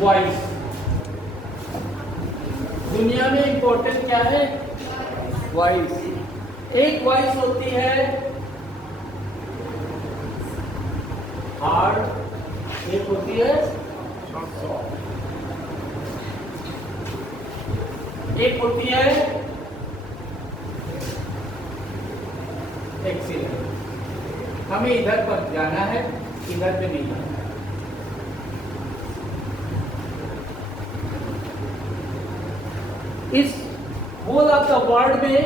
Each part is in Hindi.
वॉइस। दुनिया में इंपॉर्टेंट क्या है? वॉइस। एक वॉइस होती है हार्ड, एक होती है सॉफ्ट, एक होती है एक्सीलेंट। हमें इधर पर जाना है, इधर पे नहीं जाना है। इस होल ऑफ द वर्ड में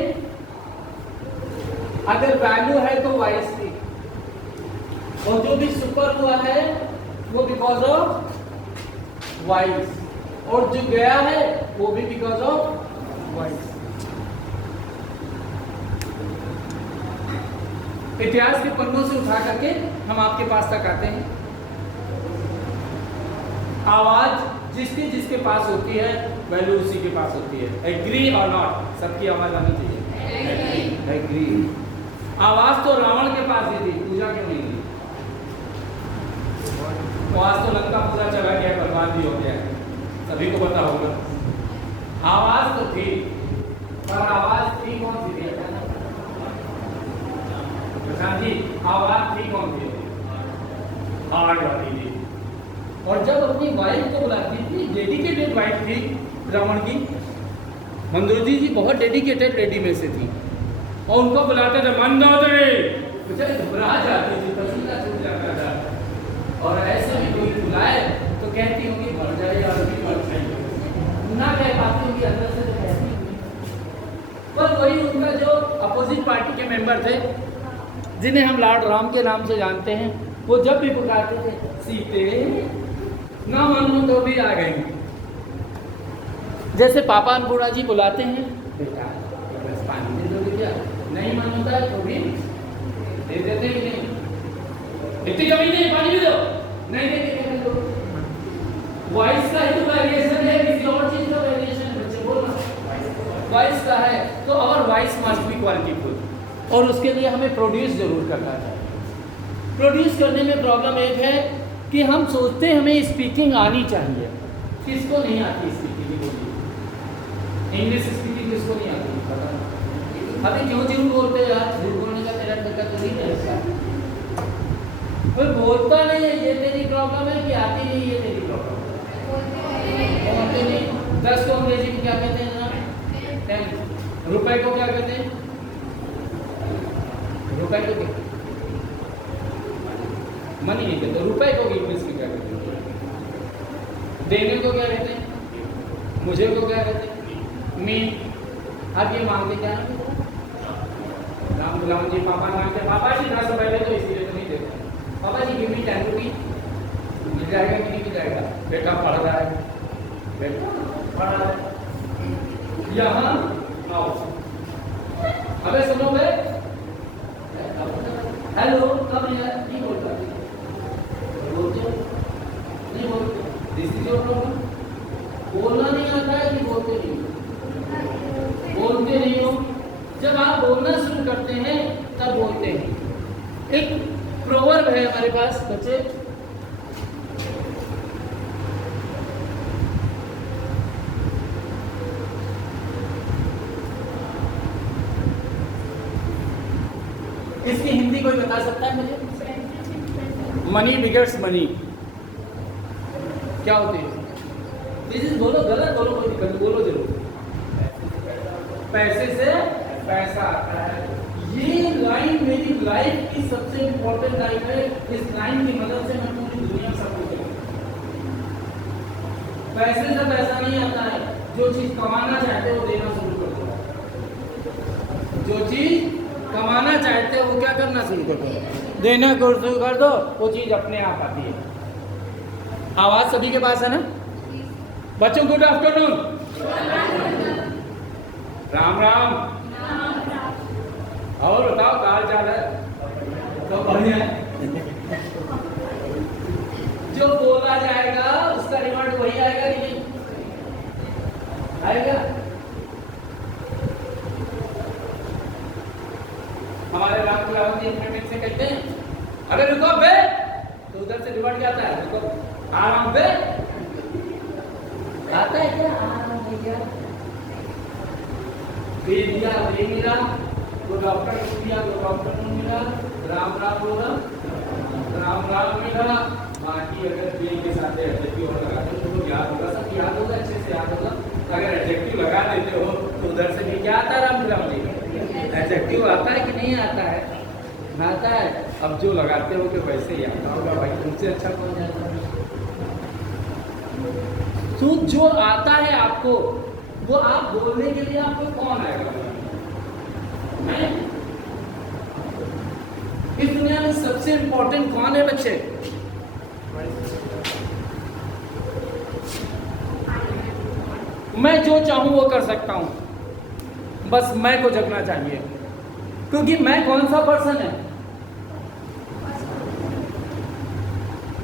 अगर वैल्यू है तो वॉइस थी, और जो भी सुपर हुआ है वो बिकॉज ऑफ वॉइस, और जो गया है वो भी बिकॉज ऑफ वॉइस। इतिहास के पन्नों से उठा करके हम आपके पास तक आते हैं। आवाज जिसके जिसके पास होती है वैल्यू उसी के पास होती है। एग्री और नॉट, सबकी आवाज आनी चाहिए। एग्री। आवाज तो रावण के पास ही थी, पूजा क्यों नहीं थी? आवाज तो लंका पूरा चला गया, बर्बाद भी हो गया, सभी को पता होगा। आवाज तो थी, पर आवाज थी कौन सी थी? प्रशांत जी, आवाज थी कौन सी? हार्ड वाली थी। और जब अपनी वाइफ को बुलाती थी, डेडिकेटेड वाइफ थी रावण की, मंदोदरी जी बहुत डेडिकेटेड लेडी में से थी, और उनको बुलाते थे मंदोदरी, बेचारे घबरा जाती थी, पसीना छूट जाता था। और ऐसे भी कोई बुलाए तो कहती होंगी मर जाए और भी मर जाए, ना कह पाती होंगी, अंदर से तो कहती होंगी। पर वही उनका जो अपोजिट पार्टी के मेंबर थे, जिन्हें हम लॉर्ड राम के नाम से जानते हैं, वो जब भी पुकारते थे सीते, ना मानो तो भी आ गई। जैसे पापा अन्नपूर्णा जी बुलाते हैं, बेटा बस पानी दे दो, क्या नहीं मन होता है तो भी दे देते ही नहीं, इतनी कमी नहीं, पानी भी दो, नहीं देते दो। वॉइस का ही तो वेरिएशन है, किसी और चीज का वेरिएशन बच्चे बोलना वॉइस का है, तो और वॉइस मस्ट बी क्वालिटीफुल, और उसके लिए हमें प्रोड्यूस जरूर करना है। प्रोड्यूस करने में प्रॉब्लम एक है कि हम सोचते हैं हमें स्पीकिंग आनी चाहिए, किसको नहीं आती स्पीकिंग? इंग्लिश स्पीकिंग किसको नहीं आती? अभी क्यों झूठ बोलते हैं यार? झूठ बोलने का तेरा तरीका तो नहीं है इसका, कोई बोलता नहीं है, ये तेरी प्रॉब्लम है कि आती नहीं ये तेरी प्रॉब्लम है? बोलते नहीं। 10 को अंग्रेजी में क्या कहते हैं ना? 10। रुपए को क्या कहते हैं? रुपए को कहते हैं मनी नहीं कहते, रुपए को इंग्लिश में क्या कहते हैं? देने को क्या कहते हैं? मुझे को क्या कहते हैं? मी। अब ये मांगते क्या है? राम गुलाम जी पापा मांगते, पापा जी 10 रुपए तो इसलिए तो नहीं देते। पापा जी गिव मी 10 रुपीज, मिल जाएगा कि नहीं मिल जाएगा? बेटा पढ़ रहा है, बेटा पढ़ रहा है, यहाँ आओ, अबे सुनो बे, हेलो कब नहीं बोलता, बोलते नहीं बोलते, दिस इज योर प्रॉब्लम। बोलना नहीं आता है कि बोलते नहीं हो? बोलते नहीं हो। जब आप बोलना शुरू करते हैं तब बोलते हैं। एक प्रोवर्ब है हमारे पास बच्चे, इसकी हिंदी कोई बता सकता है मुझे? Money begets money. क्या होती है? बोलो, गलत बोलो, कोई दिक्कत नहीं, बोलो जरूर। पैसे से पैसा आता है। ये लाइन मेरी लाइफ की सबसे इंपॉर्टेंट लाइन है। इस लाइन की मदद से मैं पूरी दुनिया सब कुछ करूं। पैसे से पैसा नहीं आता है, जो चीज कमाना चाहते हो देना शुरू कर दो। जो चीज कमाना चाहते हो वो क्या करना शुरू कर दो, देना शुरू कर दो, वो चीज अपने आप आती है। आवाज सभी के पास है ना बच्चों? गुड आफ्टरनून, राम राम, और बताओ क्या हाल चाल है? तो बढ़िया है। जो बोला जाएगा उसका रिमांड वही आएगा कि नहीं आएगा? हमारे राम गुलाम जी अपने से कहते हैं, अरे रुको बे, तो उधर से रिमांड क्या आता है? रुको, आराम बे, दिया, दे दिया, दे मिला, तो डॉक्टर को दिया तो डॉक्टर को मिला, राम राम बोला, राम राम मिला। बाकी अगर बे के साथ एडजेक्टिव और लगाते हो तो याद होगा, सब याद होगा, अच्छे से याद होगा। अगर एडजेक्टिव लगा देते हो तो उधर से भी क्या आता है, राम राम जी एडजेक्टिव आता है कि नहीं आता है? आता है। अब जो लगाते हो कि वैसे ही आता होगा भाई, तुमसे अच्छा कौन जाता है? तो जो आता है आपको वो आप बोलने के लिए आपको कौन आएगा? मैं। इस दुनिया में सबसे इंपॉर्टेंट कौन है बच्चे? मैं जो चाहूं वो कर सकता हूं, बस मैं को जगना चाहिए। क्योंकि मैं कौन सा पर्सन है?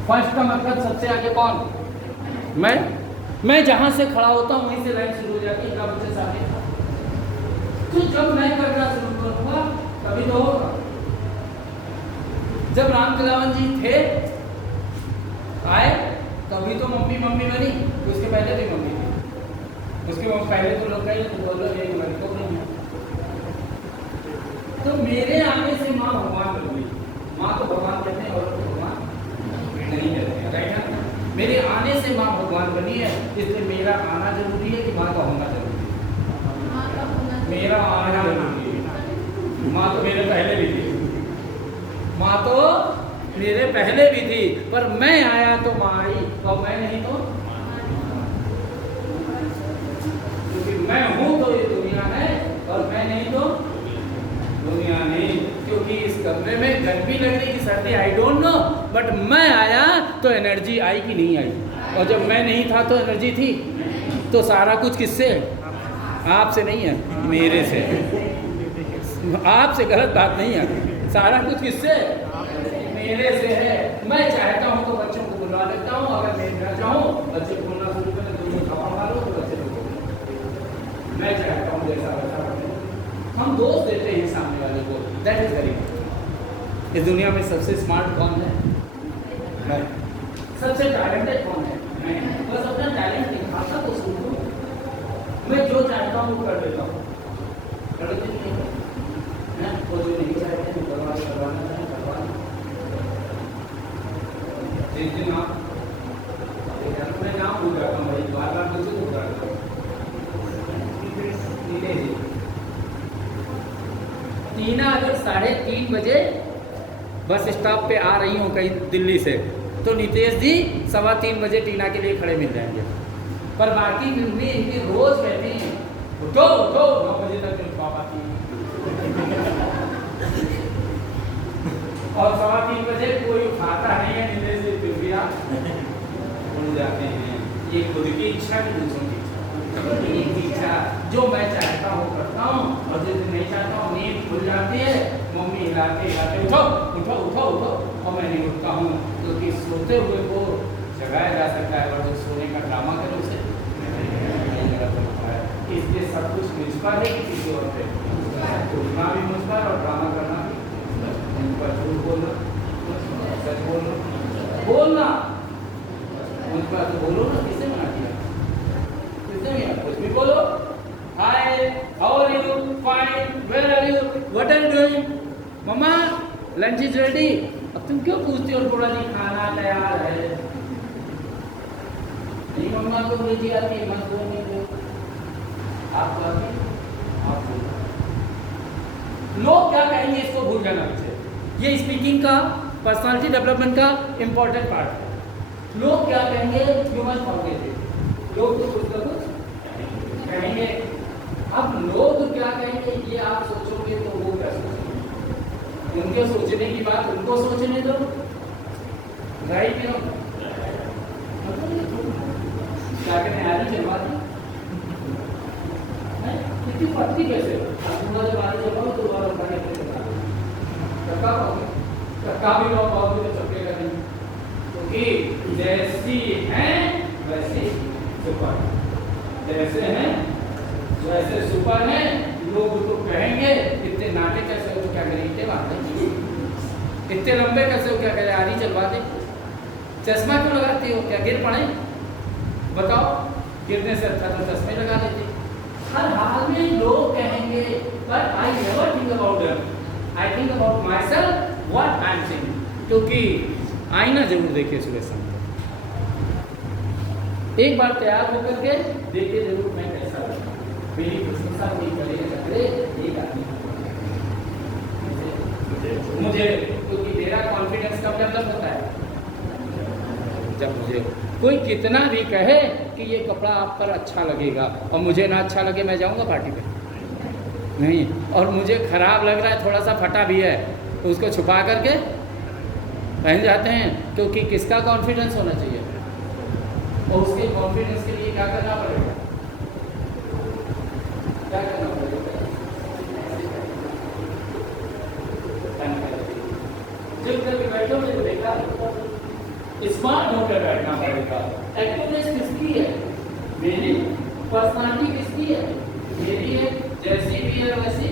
फर्स्ट का मतलब सबसे आगे कौन? मैं जहां से खड़ा होता हूं वहीं से लाइन शुरू हो जाती है। बच्चे सामने तो जब मैं करना शुरू करूंगा तभी तो होगा। जब राम कलावन जी थे आए तभी तो मम्मी मम्मी बनी, उसके पहले भी मम्मी थी, उसके पहले तो लोग कहीं तो बोल रहे हैं तो नहीं। तो मेरे आने से माँ भगवान बन गई। माँ तो भगवान कहते हैं और भगवान नहीं कहते हैं, राइट ना? मेरे आने से माँ भगवान बनी है, इसलिए मेरा आना जरूरी है कि माँ का होना जरूरी है। मेरा आना जरूरी है। माँ तो मेरे पहले भी थी, माँ तो मेरे पहले भी थी, पर मैं आया तो माँ आई, और मैं नहीं तो क्योंकि मैं हूँ तो ये दुनिया है, और मैं नहीं तो दुनिया नहीं। क्योंकि इस कमरे में गर्मी लग रही कि सर्दी, आई डोंट नो, बट मैं आया तो एनर्जी आई कि नहीं आई? और जब मैं नहीं था तो एनर्जी थी। तो सारा कुछ किससे है? आपसे नहीं है, मेरे से। आपसे गलत बात नहीं है, सारा कुछ किससे है? मेरे से है। मैं चाहता हूँ तो बच्चों को बुला लेता हूँ, अगर मैं ना चाहूँ बच्चे बोलना शुरू करें तो खपा मारो तो बच्चे लोग मैं चाहता हूँ जैसा वैसा हम दोस्त देते हैं सामने वाले को। That is very good. इस दुनिया में सबसे स्मार्ट कौन है? मैं। सबसे टैलेंटेड कौन है? मैं। बस अपना टैलेंट दिखाता तो सुनो, मैं जो चाहता हूँ वो कर देता हूँ। कर देते नहीं है वो जो नहीं चाहते हैं करवाना जिस दिन आप मैं नाम भूल जाता हूँ भाई, बार बार मुझे भूल जाता हूँ। टीना अगर 3:30 बजे बस स्टॉप पे आ रही हूँ कहीं दिल्ली से, तो नितेश जी 3:15 बजे टीना के लिए खड़े मिल जाएंगे। पर बाकी फिल्में इनकी रोज कहती हैं उठो उठो, 9 बजे तक नहीं उठा पाती और 3:15 बजे कोई उठाता नहीं है नितेश जी, फिर भी आप उठ जाते हैं। ये खुद की इच्छा की दूसरों की इच्छा। जो मैं चाहता हूँ करता हूँ, और जिस दिन नहीं चाहता हूँ नींद खुल जाती है, मम्मी हिलाते हिलाते उठो उठो उठो उठो, और मैं नहीं उठता हूँ। क्योंकि सोते हुए को जगाया जा सकता है, और जो सोने का ड्रामा करे उसे नहीं लगा सकता है। इसलिए सब कुछ मुझपर है कि किसी और पे। उठना भी मुझपर और ड्रामा करना भी मुझपर। झूठ बोलना, सच बोलना, बोलना मुझपर तो बोलो ना, किससे मना किया? कुछ भी बोलो। Hi, how are you? Fine, where are you? What are you doing? Mamma lunch is ready. अब तुम क्यों पूछती हो थोड़ा जी खाना तैयार है? नहीं मम्मा को अंग्रेजी आती है, मत बोलने दो। आप बोलो। लोग क्या कहेंगे इसको भूल जाना बच्चे। ये स्पीकिंग का, पर्सनालिटी डेवलपमेंट का इंपॉर्टेंट पार्ट है। लोग क्या कहेंगे यू मस्ट फॉरगेट इट। लोग तो कुछ ना कुछ कहेंगे। अब लोग क्या कहेंगे ये आप सोचोगे तो वो क्या सोचेंगे? उनके सोचने की बात उनको सोचने दो, राइट? क्या कहते हैं आगे चलवा दी कितनी पत्ती कैसे पूरा जब आगे चलवाओ तो दोबारा उठा के चक्का भी लो पाओगे तो चक्केगा नहीं। क्योंकि जैसी हैं वैसे सुपर, जैसे हैं वैसे सुपर है। लोग तो कहेंगे इतने नाटे कैसे हो तो क्या करें, इतने बात है, इतने लंबे कैसे हो क्या करें, आरी चलवा दे। चश्मा क्यों लगाती हो, क्या गिर पड़े? बताओ। गिरने से अच्छा तो चश्मे लगा लेते। हर हाल में लोग कहेंगे, but I never think about them, I think about my self what I am seeing. क्योंकि आईना जरूर देखिए सुबह शाम, एक बार तैयार होकर के देखिए जरूर मैं कैसा लगता हूँ। मेरी प्रशंसा कोई करेगा ना करे, एक आदमी मुझे, क्योंकि मेरा कॉन्फिडेंस कब डेवलप होता है, जब मुझे कोई कितना भी कहे कि ये कपड़ा आप पर अच्छा लगेगा और मुझे ना अच्छा लगे, मैं जाऊंगा पार्टी पे? नहीं। और मुझे खराब लग रहा है, थोड़ा सा फटा भी है, तो उसको छुपा करके पहन जाते हैं। क्योंकि किसका कॉन्फिडेंस होना चाहिए, और उसके कॉन्फिडेंस के लिए क्या करना पड़ेगा, क्या करना पड़ेगा? जब तक बैठो में देखा स्मार्ट होकर बैठना पड़ेगा। एक्टिवनेस किसकी है? मेरी। पर्सनालिटी किसकी है? मेरी है। जैसी भी है वैसी।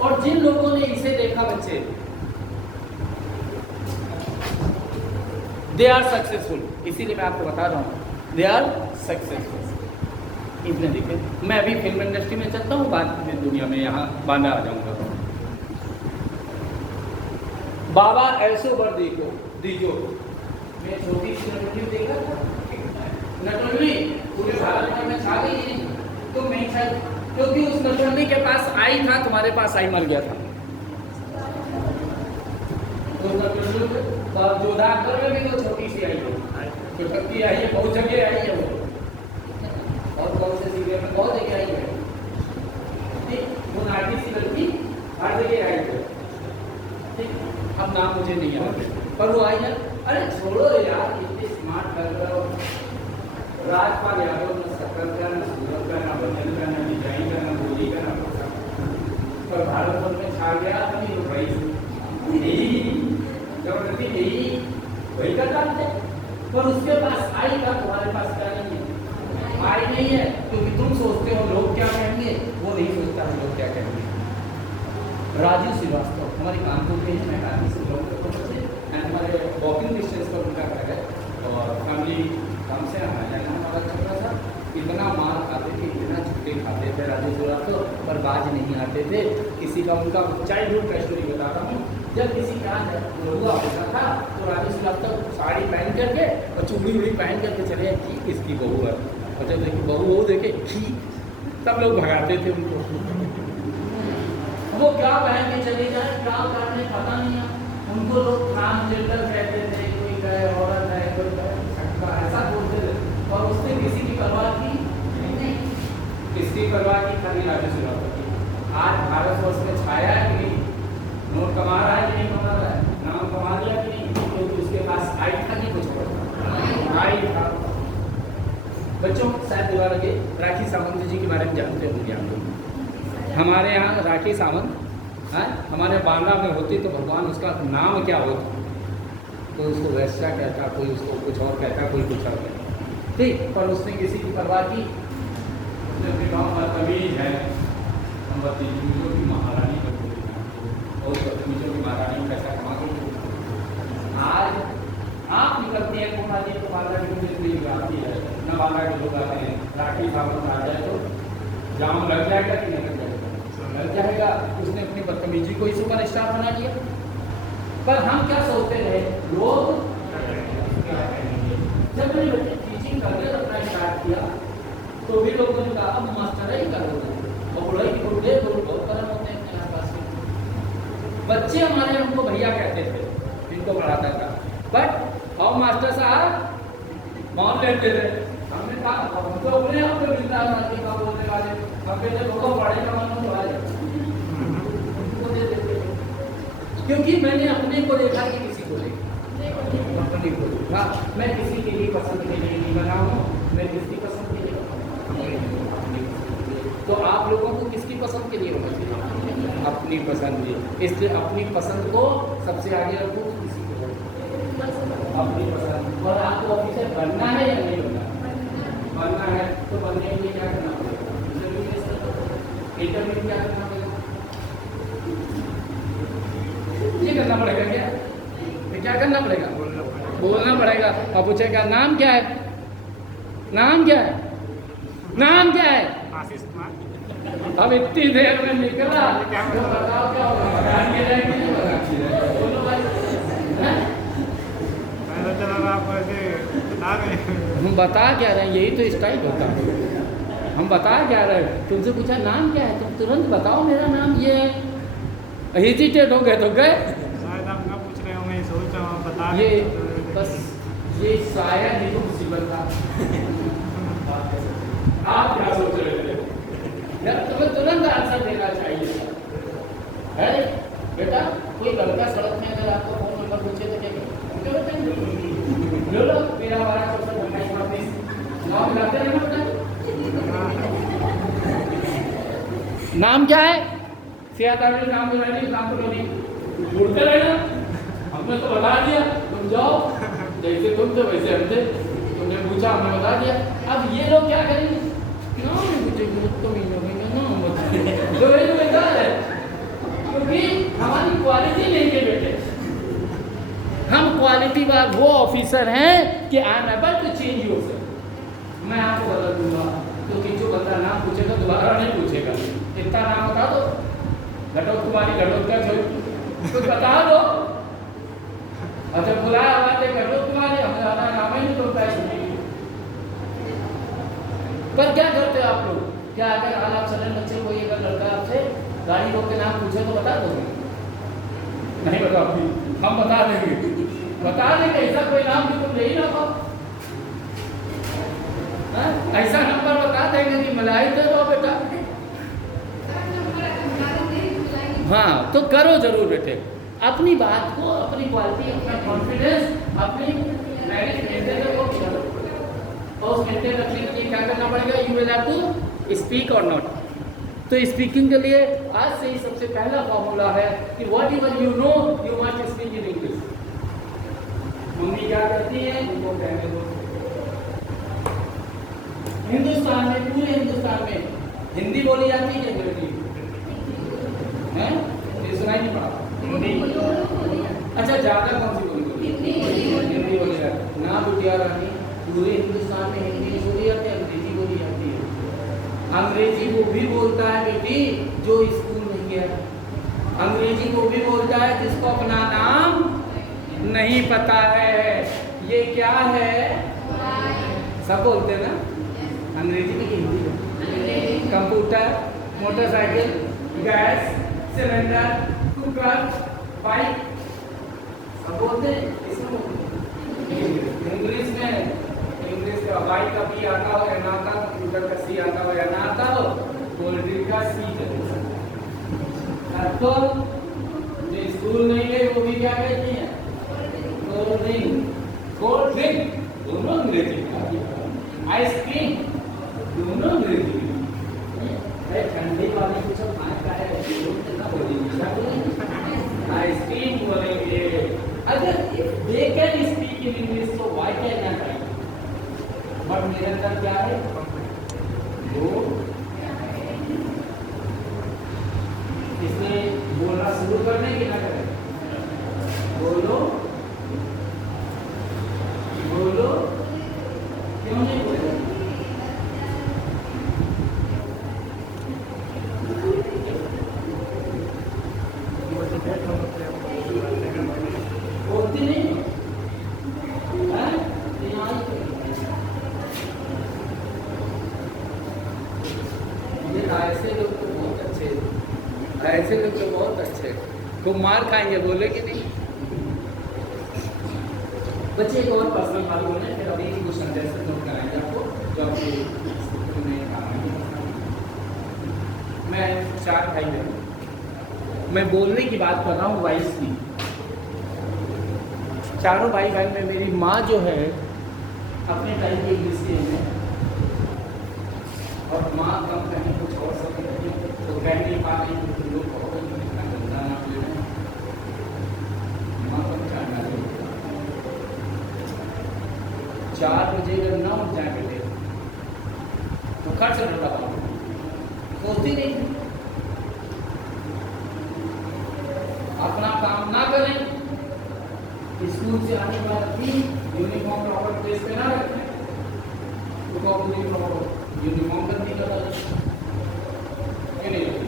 और जिन लोगों ने इसे देखा बच्चे, दे आर सक्सेसफुल। इसीलिए मैं आपको बता रहा हूँ, दे आर सक्सेसफुल। इसमें देखिए, मैं अभी फिल्म इंडस्ट्री में चलता हूँ, बाद में दुनिया में यहाँ बांधा आ जाऊँगा। बाबा ऐसो बर देखो दीजो, मैं छोटी सी नटुल्ली देखा था, नटुल्ली पूरे भारत भर में छा गई नहीं, तो नहीं छा, क्योंकि उस नटुल्ली के पास आई था, तुम्हारे पास आई मर गया था। तो नटुल्ली जोधा अकबर में भी तो छोटी सी आई है, तो टक्की आई है, बहुत जगह आई है वो, और कौन से सीरियल में बहुत जगह आई है, वो नाटी सी लड़की हर जगह आई है। अब नाम मुझे नहीं याद, पर वो आई है। अरे छोड़ो यार, इतने स्मार्ट कर रहे हो। राजपाल यादव न शक्ल का, न सूरत का, न वजन का, न डिजाइन का, न बोली का, न पोशाक, पर भारत भर में छा गया अभी तो भाई यही वही का काम है। पर उसके पास आई का, तुम्हारे पास क्या नहीं है? आई नहीं है, क्योंकि तुम सोचते हो लोग क्या कहेंगे, वो नहीं सोचता है लोग क्या कहेंगे। राजीव श्रीवास्तव हमारे कानपुर के हैं, मैं कानपुर से बिलोंग करता हूँ, एंड हमारे वॉकिंग डिस्टेंस पर उनका घर है, और फैमिली हमसे हमारा हमारा छोटा सा, इतना मार खाते थे, इतना छुट्टे खाते थे राजीव श्रीवास्तव, पर बाज नहीं आते थे किसी का। उनका चाइल्डहुड का स्टोरी बता रहा हूँ। जब किसी का हुआ होता था तो राजीव श्रीवास्तव साड़ी पहन करके और चूड़ी उड़ी पहन करके चले कि किसकी बहू है, और जब देखिए बहू वो देखे खी, सब लोग भगाते थे उनको। वो क्या पहन के चले जाए, क्या करने पता नहीं है उनको। लोग ट्रांसजेंडर कहते थे, कोई कहे औरत है, कोई कहे ऐसा बोलते थे, और उसने किसी की परवाह की नहीं। किसकी परवाह की? खाली राजीव श्रीवास्तव की। आज भारतवर्ष में छाया है कि नहीं, नोट कमा रहा है कि नहीं कमा रहा है, नाम कमा लिया कि नहीं, क्योंकि उसके पास आई था कि कुछ और आई था। बच्चों, शायद दोबारा के राखी सावंत जी के बारे में जानते होंगे आप लोग। हमारे यहाँ राखी सावंत है, हमारे बांदा में होती तो भगवान उसका नाम क्या होता, कोई उसको वैश्या कहता, कोई उसको कुछ और कहता, कोई कुछ और कहता, ठीक। पर उसने किसी की परवाह की, उसने गाँव में तमीज है, हम बदतमीजों की महारानी कर बोले, और बदतमीजों की महारानी पैसा कमा के। आज आप निकलती है कुमार जी, तो बांदा की मुझे आती है न, बांदा के लोग आते हैं, राखी सावंत आ जाए तो जाम लग जाएगा कि नहीं लग जाएगा? लग जाएगा। उसने अपनी बदतमीजी को ही सुपर स्टार बना लिया। पर हम क्या सोचते रहे लोग, जब मेरे बच्चे टीचिंग करके अपना स्टार्ट किया तो भी लोगों ने कहा अब मास्टर ही करोगे, और बुढ़ाई की बुढ़े बहुत कर्म होते हैं अपने आसपास के बच्चे। हमारे उनको भैया कहते थे, इनको पढ़ाता था, बट और मास्टर साहब मान लेते थे। हमने कहा हम तो अपने आप में मिलता है का बोलने वाले, हम कहते लोगों पढ़ेगा मन तो आए, क्योंकि मैंने अपने को देखा कि किसी को देखा, अपने को देखा। मैं किसी के लिए पसंद के लिए नहीं बना हूँ, मैं किसकी पसंद के लिए बना हूँ। तो आप लोगों को किसकी पसंद के लिए होना चाहिए? अपनी पसंद की। इसलिए अपनी पसंद को सबसे आगे रखो, किसी को अपनी पसंद। और आपको ऑफिसर बनना है या नहीं बनना? बनना है तो बनने के लिए क्या करना पड़ेगा? इंटरव्यू क्या करना पड़ेगा? ये करना पड़ेगा क्या? ये क्या करना पड़ेगा? बोलना पड़ेगा। और पूछेगा नाम क्या है, नाम क्या है? नाम क्या है? आशीष कुमार। अब इतनी देर में निकला तो बताओ क्या होगा? बताएंगे जाएंगे नहीं बताएंगे? बोलो भाई। हैं? मैं तो चला रहा आपको ऐसे बता रहे हैं। हम बता क्या रहे हैं? यही तो स्टाइल होता है। हम बता क्या रहे हैं? तुमसे पूछा नाम क्या है, तुम तुरंत बताओ मेरा नाम ये है। हेजिटेट हो गए तो गए। शायद आप ना पूछ रहे होंगे, सोच रहा हूँ बता ये रहे हैं। बस ये शायद ही तो मुसीबत था। आप क्या सोच रहे थे? यार तुम्हें तुरंत आंसर देना चाहिए है बेटा। कोई लड़का सड़क में अगर आपको फोन नंबर पूछे तो क्या करें? लो लो मेरा हमारा सबसे नाम मिलाते रहना बेटा। नाम क्या है? सियादारी नाम मिलानी नाम तो नहीं ढूंढते रहना। हमने तो बता दिया, तुम जाओ जैसे तुम थे वैसे हम थे। तुमने पूछा हमने बता दिया। अब ये लोग क्या करेंगे? नाम नहीं पूछेंगे तो नाम बताएंगे तो वही तो बेकार है, क्योंकि हमारी क्वालिटी नहीं है बेटे। हम क्वालिटी वाले वो ऑफिसर हैं कि I am able to change yourself. मैं आपको बता दूंगा क्योंकि जो बंदा नाम पूछेगा दोबारा नहीं पूछेगा। इतना नाम बता दो, घटोत कुमारी घटोत का कुछ बता दो। अच्छा बुलाया बात है घटोत कुमारी, हमारा नाम ही नहीं बोलता है। पर क्या करते हो आप लोग? क्या अगर आप सडन बच्चे कोई अगर लड़का आपसे गाड़ी रोक के नाम पूछे तो बता दोगे? नहीं बताओगे? हम बता देंगे, बता देंगे। ऐसा कोई नाम भी तुम नहीं ना पाओ, ऐसा नंबर बता देंगे कि मलाई दे दो बेटा। हाँ तो करो जरूर बेटे अपनी बात को, अपनी क्वालिटी, अपना कॉन्फिडेंस, अपनी मैरिज मेंटेन को करो। और उस मेंटेन रखने के लिए क्या करना पड़ेगा? You will have to speak और नॉट। तो स्पीकिंग के लिए आज से ही सबसे पहला फॉर्मूला है कि what ever you know you must speak in English. Mummy क्या करती है उनको कहने दो। हिंदुस्तान में, पूरे हिंदुस्तान में हिंदी बोली जाती है अंग्रेजी है? ये सुनाई नहीं पड़ा हिंदी। अच्छा ज्यादा कौन सी बोली? हिंदी बोली जाती ना बिटिया रानी। पूरे हिंदुस्तान में हिंदी बोली जाती है, अंग्रेजी बोली जाती है। अंग्रेजी वो भी बोलता है बेटी जो स्कूल नहीं गया। अंग्रेजी वो भी बोलता है जिसको अपना नाम नहीं पता है। ये क्या है? सब बोलते हैं ना अंग्रेजी में, हिंदी में। Computer, motorcycle, gas cylinder, cooker, bike सब बोलते हैं। इसमें इंग्लिश में इंग्लिश का बाइक का बी आता हो या ना आता हो, कंप्यूटर का सी आता हो या ना आता हो, कोल्ड ड्रिंक का सी तो जो स्कूल नहीं गए वो भी क्या कहती हैं? Cold drink. कोल्ड ड्रिंक दोनों अंग्रेजी में। आइसक्रीम दोनों अंग्रेजी में। ठंडी वाली कुछ खाना है आइसक्रीम बोलेंगे। अगर they can speak in English तो why can not I? But मेरे अंदर क्या है? वो इसमें बोलना शुरू करने की ना करें। बोलो बोलो, क्यों नहीं बोलो? बोलती नहीं है? ये ऐसे लोग तो बहुत अच्छे, ऐसे लोग तो बहुत अच्छे। खूब मार खाएंगे बोलेंगे नहीं। बच्चे एक और पर्सनल बात बोले, फिर अभी कुछ सेंटेंसेस नोट कराएंगे आपको जो आपको में काम आएंगे। मैं 4 भाई बहन, मैं बोलने की बात कर रहा हूँ वाइस की। चारों भाई बहन में मेरी माँ जो है अपने टाइम की इंग्लिश की है और माँ कम कहीं कुछ और सब तो कह नहीं पा रही लोग बहुत इतना गंदा ना ले रहे। माँ कम जानना चाहिए 4 बजे अगर ना उठ जाए बेटे तो खर्च से डरता पाऊँ सोचती नहीं, अपना काम ना करें, स्कूल से आने के बाद भी यूनिफॉर्म प्रॉपर ड्रेस पे ना रखें, उसको अपनी यूनिफॉर्म करनी करता क्यों नहीं करती?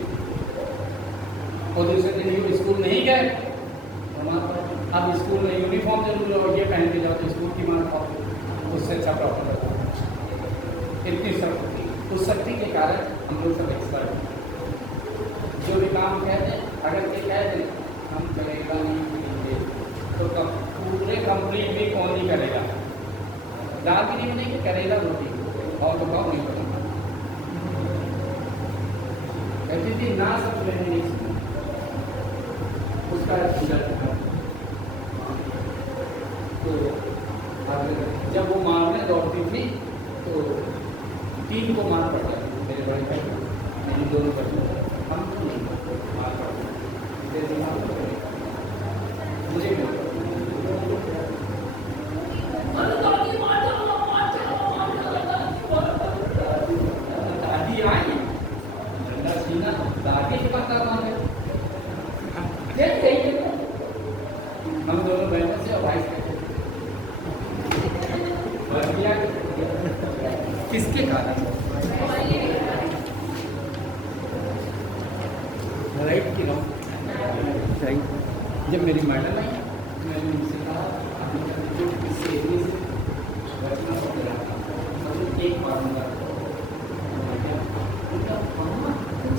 और दूसरे दिन स्कूल नहीं गए, अब स्कूल में यूनिफॉर्म जरूर हो, ये पहन के जाओ तो स्कूल की मार खाओ, उससे अच्छा प्रॉफिट होता है। इतनी शक्ति, उस शक्ति के कारण हम लोग सब एक्सपर्ट हैं। जो भी काम कह दें, अगर ये कह दें हम करेगा नहीं करेंगे, तो पूरे कंप्लीट भी कौन नहीं करेगा? दाल भी नहीं बनेगी, करेगा रोटी और तो कौन नहीं बनेगा? कहती थी ना सब मैंने नहीं सुना, उसका रिजल्ट था। तो जब वो मारने दौड़ती थी तो 3 को मार पड़ जाती, मेरे बड़े भाई मेरी दोनों बच्चों हम तो नहीं मार पड़ते, मुझे दादी आई डंडा छीना, दादी के पास हम दोनों बहनों से और भाई से किसके कारण? राइट की नो राइट। जब मेरी मैडम आई मैंने उनसे कहा एक बार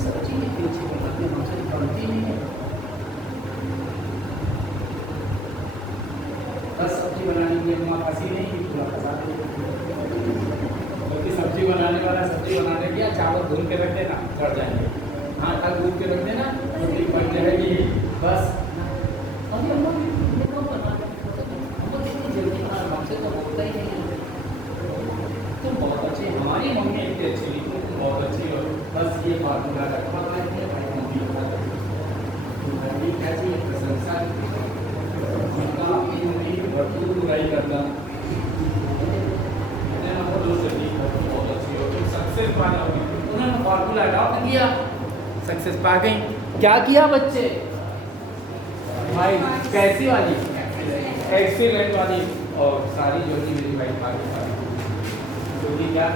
सब्जी पीछे बनाते मछली बनती नहीं है, 10 सब्जी बनाने की अम्मा फंसी नहीं की पूरा फंसा दे, बल्कि सब्जी बनाने वाला सब्जी बनाने गया, चावल धुल के रख देना चढ़ जाएंगे, आटा गूंद के रख देना रोटी बन जाएगी बस। अभी अम्मा ये कब बनाते हैं? इतनी जल्दी हमसे तो होता ही नहीं है। तुम बहुत अच्छी, हमारी मम्मी इतनी अच्छी नहीं, तुम बहुत अच्छी हो, बस ये फार्मूला रखा हुआ है भाई मम्मी मम्मी कैसी प्रशंसा भरपूर बुराई करता, बहुत अच्छी हो, सक्सेस पाना होगी। उन्होंने फार्मूला अडॉप्ट किया, सक्सेस पा गई। क्या किया बच्चे? भाई कैसी वाली? एक्सीलेंट वाली। और सारी जो थी मेरी वाइफ आगे क्योंकि क्या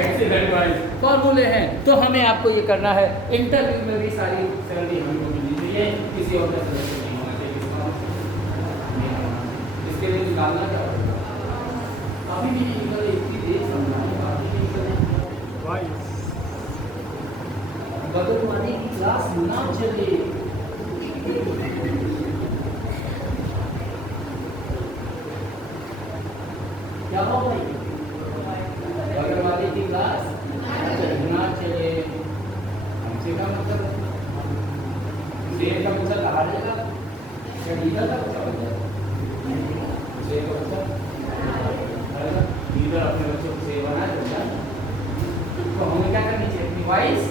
एक्सीलेंट वाइफ फॉर्मूले हैं। तो हमें आपको ये करना है, इंटरव्यू में भी सारी सैलरी हमको मिलनी चाहिए, किसी और का सदस्य नहीं होना चाहिए। इसके लिए निकालना क्या होगा? अभी भी नहीं निकले, इतनी देर समझाने अभी नहीं निकले। बदलवाने की क्लास ना चले, क्या हो भाई? बगलवाले की क्लास ना चले, हमसे का मतलब शेर का बच्चा कहा जाएगा या लीडर का बच्चा बन जाएगा? शेर का बच्चा लीडर अपने बच्चों को शेर बना देगा। तो हमें क्या करनी चाहिए? अपनी वॉइस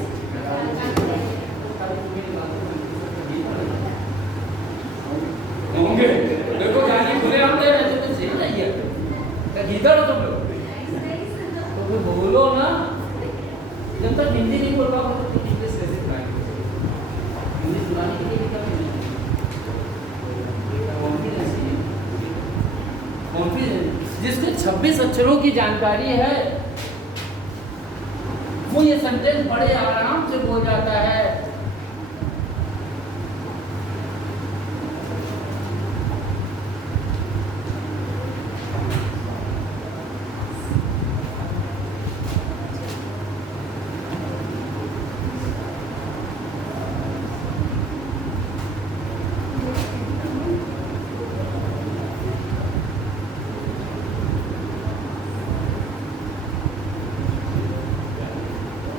होंगे। देखो गाली खुले हम दे रहे हैं, तो शेर नहीं है, लीडर हो तुम लोग, तो फिर बोलो ना। जब तक हिंदी नहीं बोल पाओ तो इंग्लिश कैसे सुनाएंगे? इंग्लिश सुनाने के लिए भी कभी नहीं, कॉन्फिडेंस। जिसको 26 अक्षरों की जानकारी है वो ये सेंटेंस बड़े आराम से बोल जाता है।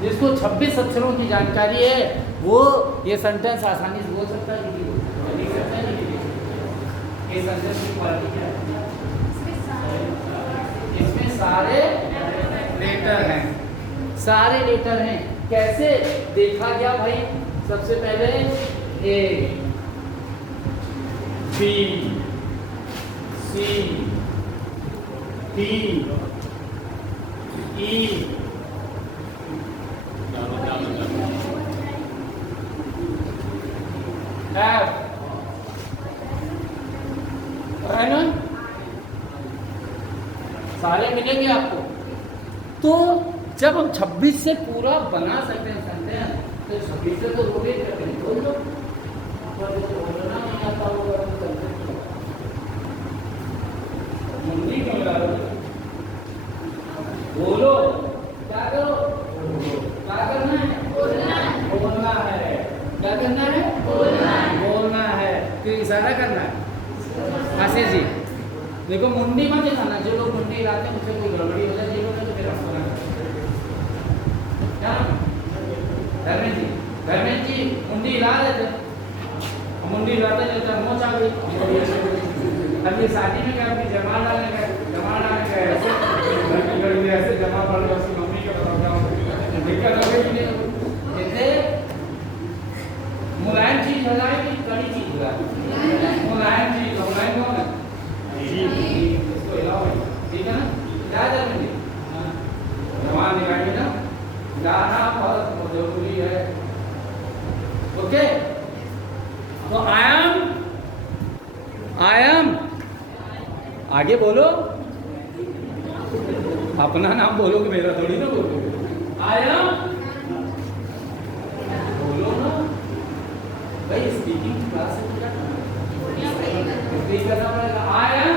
जिसको 26 अक्षरों की जानकारी है वो ये सेंटेंस आसानी से बोल सकता है, लिख सकता है, नहीं लिख सकता। ये सेंटेंस की क्वालिटी क्या है? इसमें सारे लेटर हैं, सारे लेटर हैं। कैसे देखा गया भाई? सबसे पहले ए, बी, सी, डी, ई, F, है ना? सारे मिलेंगे आपको। तो जब हम 26 से पूरा बना सकते हैं तो 26 से तो रोटेट करते हैं, बोल दो बोलना नहीं आता होगा मुंडी क्यों मिला रहे हो? बोलो, क्या करो, क्या करना है, बोलना है। क्या करना है, बोलना है। फिर इशारा करना है। आशीष जी देखो, मुंडी मत दिखाना। जो लोग मुंडी हिलाते हैं मुझसे कोई गड़बड़ी हो जाती है तो फिर आपको ना क्या धर्मेश जी मुंडी हिला देते, मुंडी हिलाते रहते मोच आ गई। अब ये शादी में क्या जमा डालने का ऐसे ऐसे जमा पड़ गया, उसकी मम्मी का बताओ दिक्कत हो गई। जैसे मुलायम चीज लगाए कि कड़ी चीज लगाए? मुलायम चीज। मुलायम कौन है? इसको हिलाओ, ठीक है ना? क्या जरूरी जवान दिखाएंगे ना, गाना बहुत जरूरी है। ओके, तो आई एम आगे बोलो, अपना नाम बोलोगे, मेरा थोड़ी ना बोलोगे। आई एम बोलो ना भाई, स्पीकिंग क्लास से क्या स्पीक करना पड़ेगा। आई एम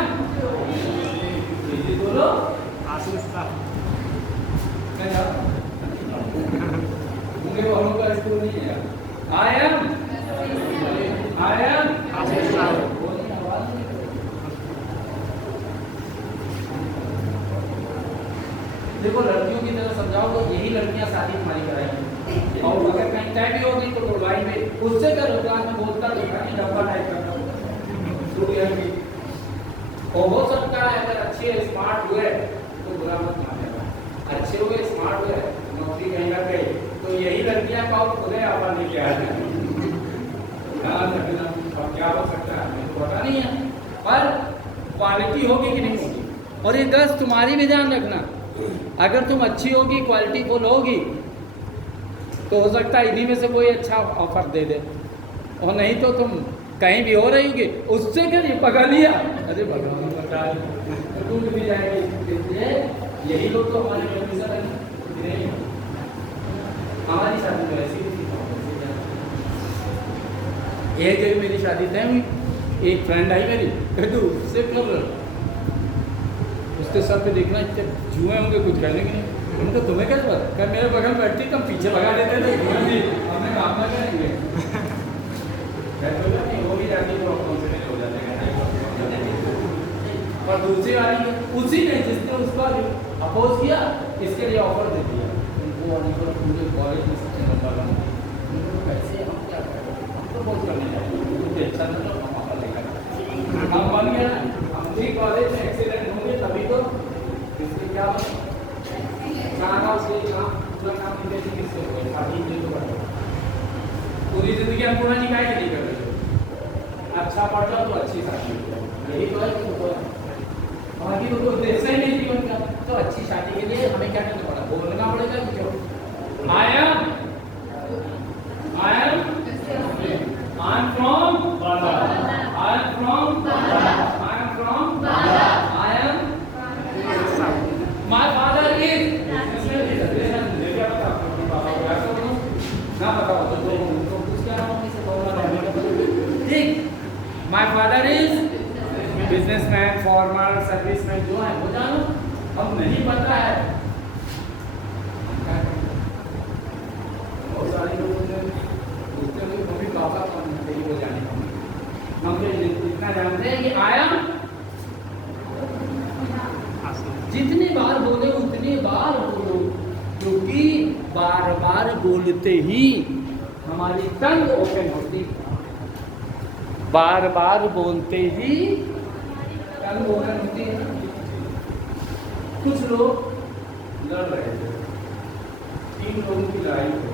बोलो आशीष का मुझे वालों का स्कूल नहीं है। आई एम आशीष का देखो, लड़कियों की तरह समझाओ तो यही लड़कियां शादी हमारी कराएंगी। और अगर कहीं तय भी होगी तो बुलवाई में उससे करो, क्लास में बोलता देखा नहीं, डब्बा टाइप करना और हो सकता है। अगर अच्छे स्मार्ट हुए तो बुरा मत मानेगा, अच्छे हुए स्मार्ट हुए नौकरी कहीं लग गई तो यही लड़कियां का खुले आपा नहीं क्या है। क्या हो सकता है मुझे पता नहीं है, पर क्वालिटी होगी कि नहीं होगी। और ये 10 तुम्हारी भी ध्यान रखना, अगर तुम अच्छी होगी, क्वालिटी फुल होगी तो हो सकता है इन्हीं में से कोई अच्छा ऑफर दे दे, और नहीं तो तुम कहीं भी हो रही होगी उससे कहीं पकड़ लिया, अरे भगवान बता टूट भी जाएगी। इसलिए यही लोग तो हमारे नहीं, हमारी शादी तो ऐसी भी थी। एक जगह मेरी शादी तय हुई, एक फ्रेंड आई मेरी, तू उससे कर उसके सर पे देखना इतने जुए होंगे, कुछ कहने की नहीं। हम तो तुम्हें कैसे पता, क्या मेरे बगल में बैठती तुम पीछे भगा देते थे, हमें काम ना करेंगे। नहीं, वो भी जाती तो कॉन्फिडेंट हो जाते हैं। और दूसरी वाली उसी ने जिसने उसको अपोज किया इसके लिए ऑफर दे दिया, वो पूरे कॉलेज में सबसे नंबर 1। कैसे हम क्या करें, हम तो बहुत करने जाएंगे, अच्छा था तो हम ऑफर लेकर हम बन गया ना, हम भी कॉलेज में एक्सीडेंट होंगे तभी तो। इसलिए क्या गाना उसके काम पूरा काम किससे हो गया, शादी में तो बढ़ा पूरी जिंदगी हम पूरा निकाय नहीं कर रहे। अच्छा पढ़ जाओ तो अच्छी शादी हो जाए, यही तो है। बाकी तो कोई देश ही नहीं जीवन का, तो अच्छी शादी के लिए हमें क्या करना पड़ा, बोलना पड़ेगा कि जो I am from my father is ना बताओ तो कुछ क्या नाम से बोलना ठीक। My father is businessman, farmer, serviceman जो है वो जानो, अब नहीं पता है। बहुत सारे लोग पूछते हैं मम्मी पापा कौन है, वो जाने हम तो इतना जानते हैं कि आया जितनी बार बोले उतनी बार बोलो, क्योंकि बार बार बोलते ही हमारी टंग ओपन होती, बार बार बोलते ही टंग ओपन होती है। कुछ लोग लड़ रहे थे, 3 लोगों की लड़ाई हुई,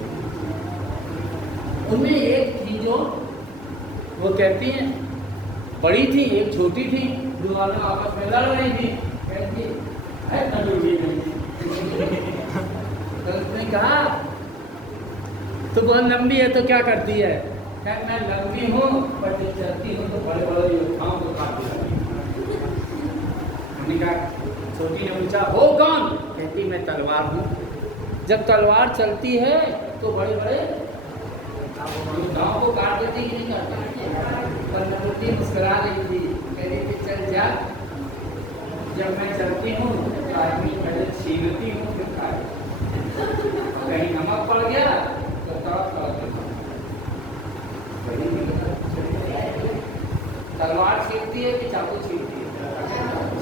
उनमें एक थी जो वो कहती हैं बड़ी थी, एक छोटी थी, दोनों आपस में लड़ रही थी, कहती है तो उसने कहा तो बहुत लंबी है तो क्या करती है, क्या मैं लंबी हूँ पर जब चलती हूँ तो बड़े बड़े खाऊं तो खाती। हमने कहा छोटी ने पूछा हो कौन? कहती मैं तलवार हूँ। जब तलवार चलती है तो बड़े बड़े गाँव को काट देती कि नहीं काटती? पर नंदुती मुस्कुरा रही थी, कह रही थी चल जा, जब मैं चलती हूँ तो आदमी पहले छीलती हूँ फिर खाए, कहीं नमक पड़ गया तो तलवार छीलती है कि चाकू छीलती है?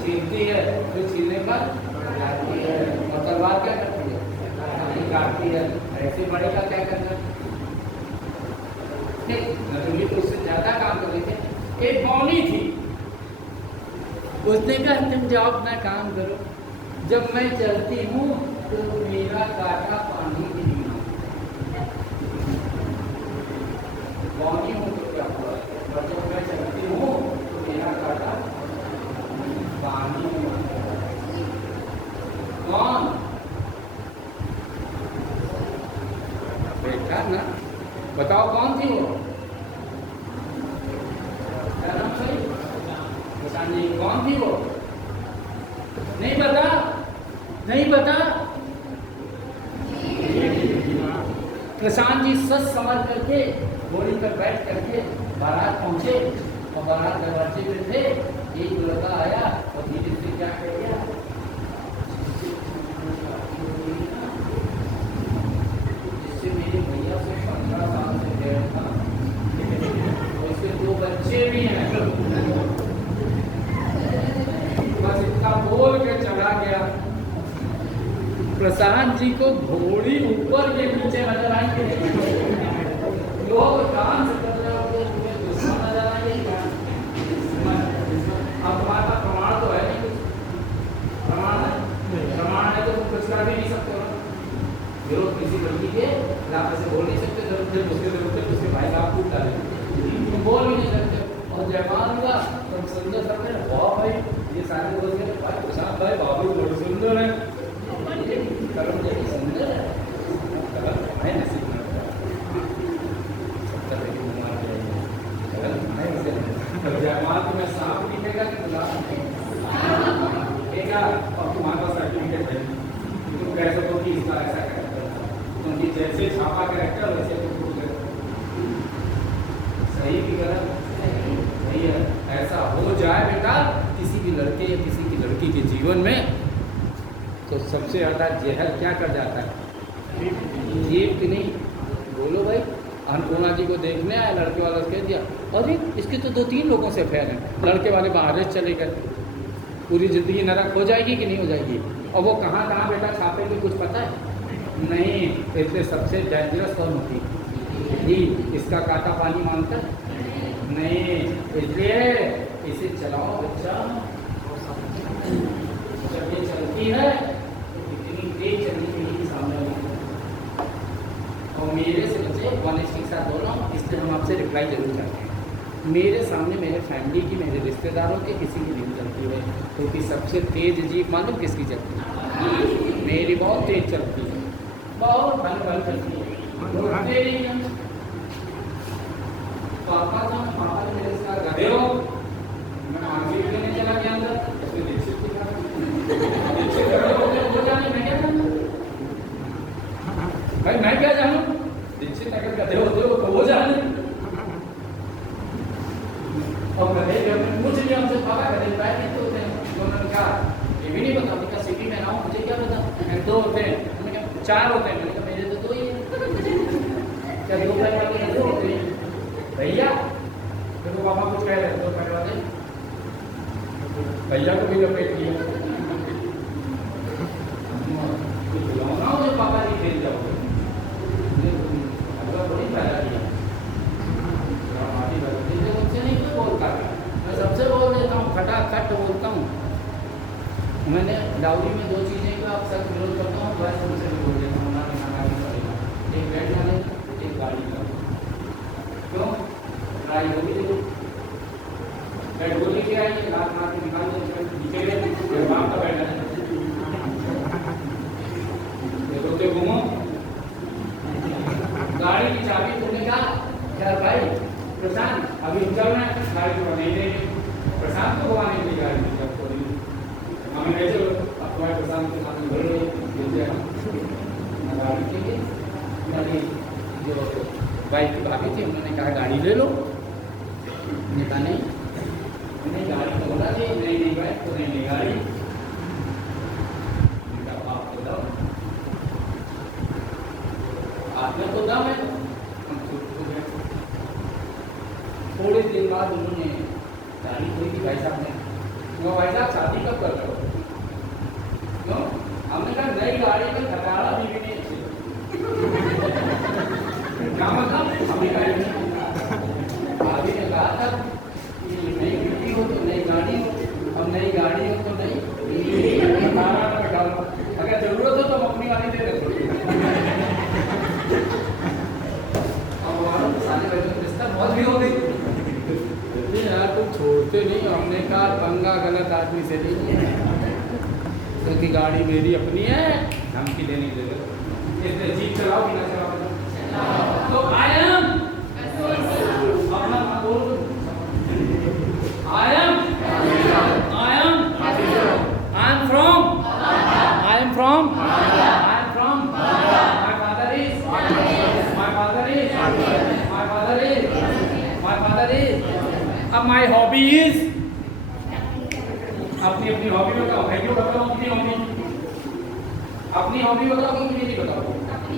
छीलती है, फिर छीलने पर काटती है। और तलवार क्या करती है? काटती है। ऐसे बड़े का क्या करना? नंदुली तो उससे ज्यादा काम कर रही थी। एक मौनी थी, उसने कहा तुम जाओ अपना काम करो, जब मैं चलती हूँ तो मेरा काटा पानी की नींव। मौनी हूँ तो क्या हुआ, और जब मैं चलती हूँ तो मेरा काटा पानी में। कौन? बेटा ना, बताओ कौन थी वो? क्या नाम सही? प्रशांत जी कौन थी वो? नहीं पता? नहीं पता? प्रशांत जी सच समझ करके घोड़ी पर बैठ करके बारात पहुंचे, और बारात दरवाजे पे थे, एक लड़का आया और धीरे से क्या कह गया, जिससे मेरे भैया से 15 साल से गया था, और इसके 2 बच्चे भी हैं। बस इतना बोल के चला गया। प्रशांत जी को घोड़ी ऊपर के नीचे नजर आएंगे, लोग डांस कर रहे होंगे, दुश्मन नजर आएंगे। अब तुम्हारे पास प्रमाण तो है नहीं, प्रमाण है तो तुम कुछ कर भी नहीं सकते हो। विरोध किसी लड़की के आप ऐसे बोल नहीं सकते, जब उसके जरूरत है उसके भाई साहब कूद डाले, तुम बोल भी नहीं सकते। और जयमान हुआ तो सुंदर सब ने वाह भाई, ये सारे बोल गए भाई प्रशांत भाई बाबू बहुत सुंदर है, कलम जैसी सुंदर है, कलम है नसीब में सब तरह की बीमार जाएगी, कलम है उसे जयमान तुम्हें सांप दिखेगा कि गुलाब दिखेगा, और तुम्हारे पास सर्टिफिकेट है, तुम कह सको कि इसका ऐसा कैरेक्टर, क्योंकि जैसे छापा कैरेक्टर वैसे तुम सही की गलत नहीं है। ऐसा हो जाए बेटा किसी भी लड़के या किसी की लड़की के जीवन में, तो सबसे ज़्यादा जहर क्या कर जाता है? जीव की नहीं। बोलो भाई, अन्नपूर्णा जी को देखने आए, लड़के वाला कह दिया अरे इसके तो 2-3 लोगों से अफेयर है, लड़के वाले बाहर चले गए, पूरी ज़िंदगी नरक हो जाएगी कि नहीं हो जाएगी? और वो कहाँ कहाँ बेटा छापेंगे कुछ पता है नहीं। इसलिए सबसे डेंजरस कौन होती जी? इसका काटा पानी मांगता नहीं, इसलिए इसे चलाओ बच्चा। जब ये चलती है तो इतनी तेज चलनी चाहिए सामने वाले। और मेरे से बच्चे ऑनेस्टी के साथ बोल रहा हूँ, इसलिए हम आपसे रिप्लाई जरूर चाहते हैं। मेरे सामने मेरे फैमिली की, मेरे रिश्तेदारों की किसी की नहीं चलती है, क्योंकि सबसे तेज जीप मालूम किसकी चलती है? मेरी बहुत तेज चलती है, बहुत भल भल चलती है। पापा था, पापा ने मेरे साथ गधे हो, मैं आगे लेने चला गया अंदर, उसने दीक्षित की बात दीक्षित गधे हो जाने, मैं क्या जानूं भाई, मैं क्या जानूं? दीक्षित अगर गधे होते हो तो वो जाने। और गधे जब पूछ लिया हमसे पापा गधे पैर कितने होते हैं, तो उन्होंने कहा ये भी नहीं पता, मैंने कहा सिटी में रहा हूँ मुझे क्या पता, 2 होते हैं, मैंने कहा 4 होते हैं, मैंने कहा मेरे तो 2 ही है, क्या 2 पैर वाले गधे होते हैं भैया? देखो पापा कुछ कह रहे 2 पैर वाले भैया को भी लपेट दिया, खिलौना मुझे पापा जी खेल जाओगे, बड़ी पैदा किया मुझसे नहीं कोई बोलता, मैं सबसे बोल देता हूँ, खटाखट बोलता हूँ। मैंने डाउरी में 2 चीज़ें का अक्सर विरोध करता हूँ, बस उनसे भी बोल देता हूँ, ना पड़ेगा, एक बेड डाले, एक गाड़ी का। क्यों? लड़ाई होगी देखो, बेड बोली के आई, लात मार के निकाल दो, नीचे गए, बाप का बेड डाले, देखो घूमो, गाड़ी की चाबी तुमने कहा क्या भाई प्रशांत अभी चलना है, गाड़ी को नहीं देंगे, प्रशांत को घुमाने के लिए गाड़ी हमें कैसे ने कहा गाड़ी ले लो, मैंने कहा नहीं गाड़ी तो होना चाहिए, नहीं बाइक तो नहीं गाड़ी। आप तो दम, आप में तो दम है। थोड़े दिन बाद उन्होंने गाड़ी खोई थी भाई साहब ने, वो भाई साहब शादी कब कर रहे हो? क्यों? हमने कहा नई गाड़ी में खटारा बीवी नहीं अच्छी। क्या मतलब? अभी गाड़ी नहीं, अभी ने कहा था कि नई बीवी हो तो नई गाड़ी हो, अब नई गाड़ी हो तो नई खटारा में बैठा लो, अगर जरूरत हो तो हम अपनी गाड़ी दे देते। अब हमारा तो साले बच्चों की रिश्ता बहुत भी हो गई यार, तुम छोड़ते नहीं। हमने कहा पंगा गलत आदमी से नहीं है, क्योंकि गाड़ी मेरी अपनी है, धमकी देने की जरूरत इसलिए जीप चलाओ कि ना चलाओ। तो आई एम अपना बोल, I am from my father is अब माय हॉबी इज, अपनी हॉबी बताओ भाई, क्यों बताओ अपनी हॉबी बताओ कि मुझे नहीं बताओ।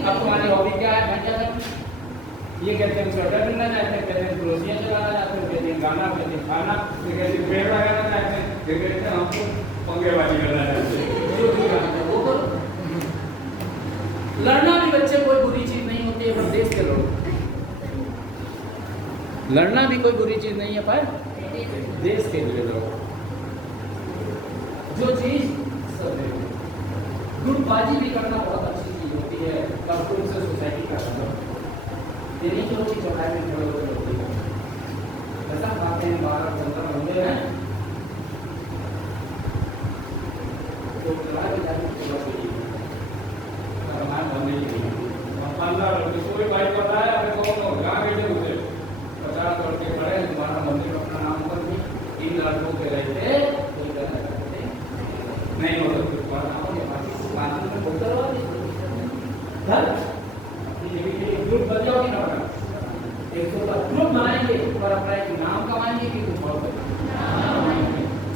अब तुम्हारी हॉबी क्या है? मैं क्या करूं? ये कहते हैं स्वेटर बुनना चाहते हैं, कहते हैं क्रोशिया चलाना चाहते हैं, कहते हैं गाना, कहते हैं खाना, कहते हैं पेड़ लगाना चाहते हैं, कहते हैं हमको पंगेबाजी करना चाहते हैं। जो भी करना है वो करो। लड़ना भी बच्चे कोई बुरी चीज नहीं होती है, पर देश के लोग लड़ना भी कोई बुरी चीज नहीं है, पर देश के लिए लड़ो। जो चीज गुटबाजी भी करना बहुत अच्छी चीज होती है, कपूर से सोसाइटी का ये नहीं कि वो चीज चौराहे में खड़े होकर होती है। ऐसा खाते हैं 12-15 बंदे हैं तो चौराहे में जाके पूरा करिए, हमारे बंदे ही नहीं 15 लड़के कोई बाइक पता है अगर कौन हो कहाँ बैठे होते 50 लड़के खड़े हैं, तुम्हारा मंदिर का अपना नाम पर भी 3 लड़कों के रहते नहीं हो सकते, तुम्हारा नाम है पाँच में बोलते रहो घर अपनी जगह के लिए ग्रुप बन जाओगे ना, एक तो ग्रुप बनाएंगे और अपना एक नाम कमाएंगे कि कुछ और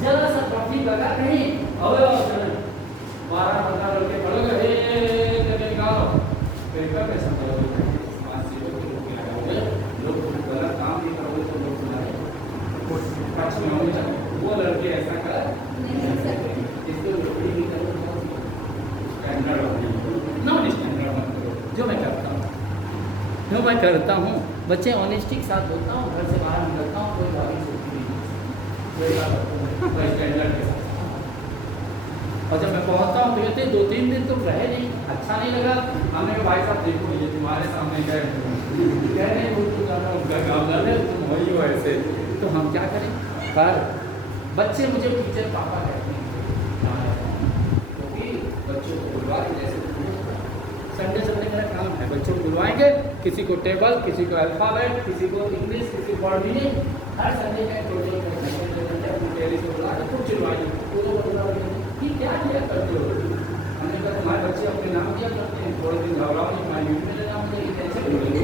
जरा सा ट्रॉफी लगा कहीं अवे 12-15 लड़के पड़ गए निकालो पेपर में समझाओगे समाज से लोग लगाओगे, लोग गलत काम भी करोगे तो लोग सुनाए पक्ष में होने चाहिए। वो लड़के ऐसा कर नहीं सकते, इसको लोग नहीं करो स्टैंडर्ड नॉन स्टैंडर्ड मत करो। जो मैं करता हूँ बच्चे ऑनेस्टी के साथ बोलता हूँ, घर से बाहर निकलता हूँ कोई गाली सोचती नहीं, स्टैंडर्ड के साथ। और जब मैं पहुँचता हूँ तो कहते 2-3 दिन तो रहे नहीं, अच्छा नहीं लगा। हमने कहा भाई साहब देखो ये तुम्हारे सामने कह रहे तुम वही हो ऐसे, तो हम क्या करें? पर बच्चे मुझे टीचर पापा कहते हैं, क्योंकि बच्चों को बुलवा जैसे संडे मेरा काम है, बच्चों को बुलवाएंगे, किसी को टेबल, किसी को अल्फाबेट, किसी को इंग्लिश, किसी को वर्ड मीनिंग, हर संडे का प्रोजेक्ट से बुला के खूब चिलवाएंगे कि क्या किया करते हो। हमने कहा तुम्हारे बच्चे अपने नाम दिया करते हैं, थोड़े दिन घबराओ नहीं, हमारी यूनिट में नाम दिया कैसे बोलेंगे।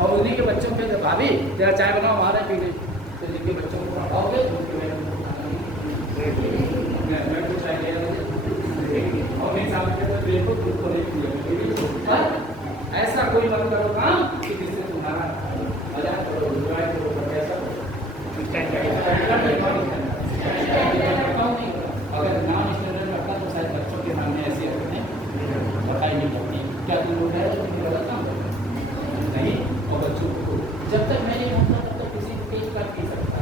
और उन्हीं के बच्चों के भाभी जरा चाय बनाओ हमारे पीने, तो जिनके बच्चों को पढ़ाओगे मैं कुछ आइडिया और नहीं सामने देखो तुमको नहीं किया, पर ऐसा कोई मत करो काम कि जिससे तुम्हारा मजाक करो, एंजॉय करो, ऐसा अगर नाम स्टैंडर्ड में रखा तो शायद बच्चों के सामने ऐसे रखते हैं बताई नहीं करती क्या तुम लोग है तो गलत काम नहीं। और बच्चों को जब तक मैं नहीं होता तब तक किसी को पेश कर नहीं सकता,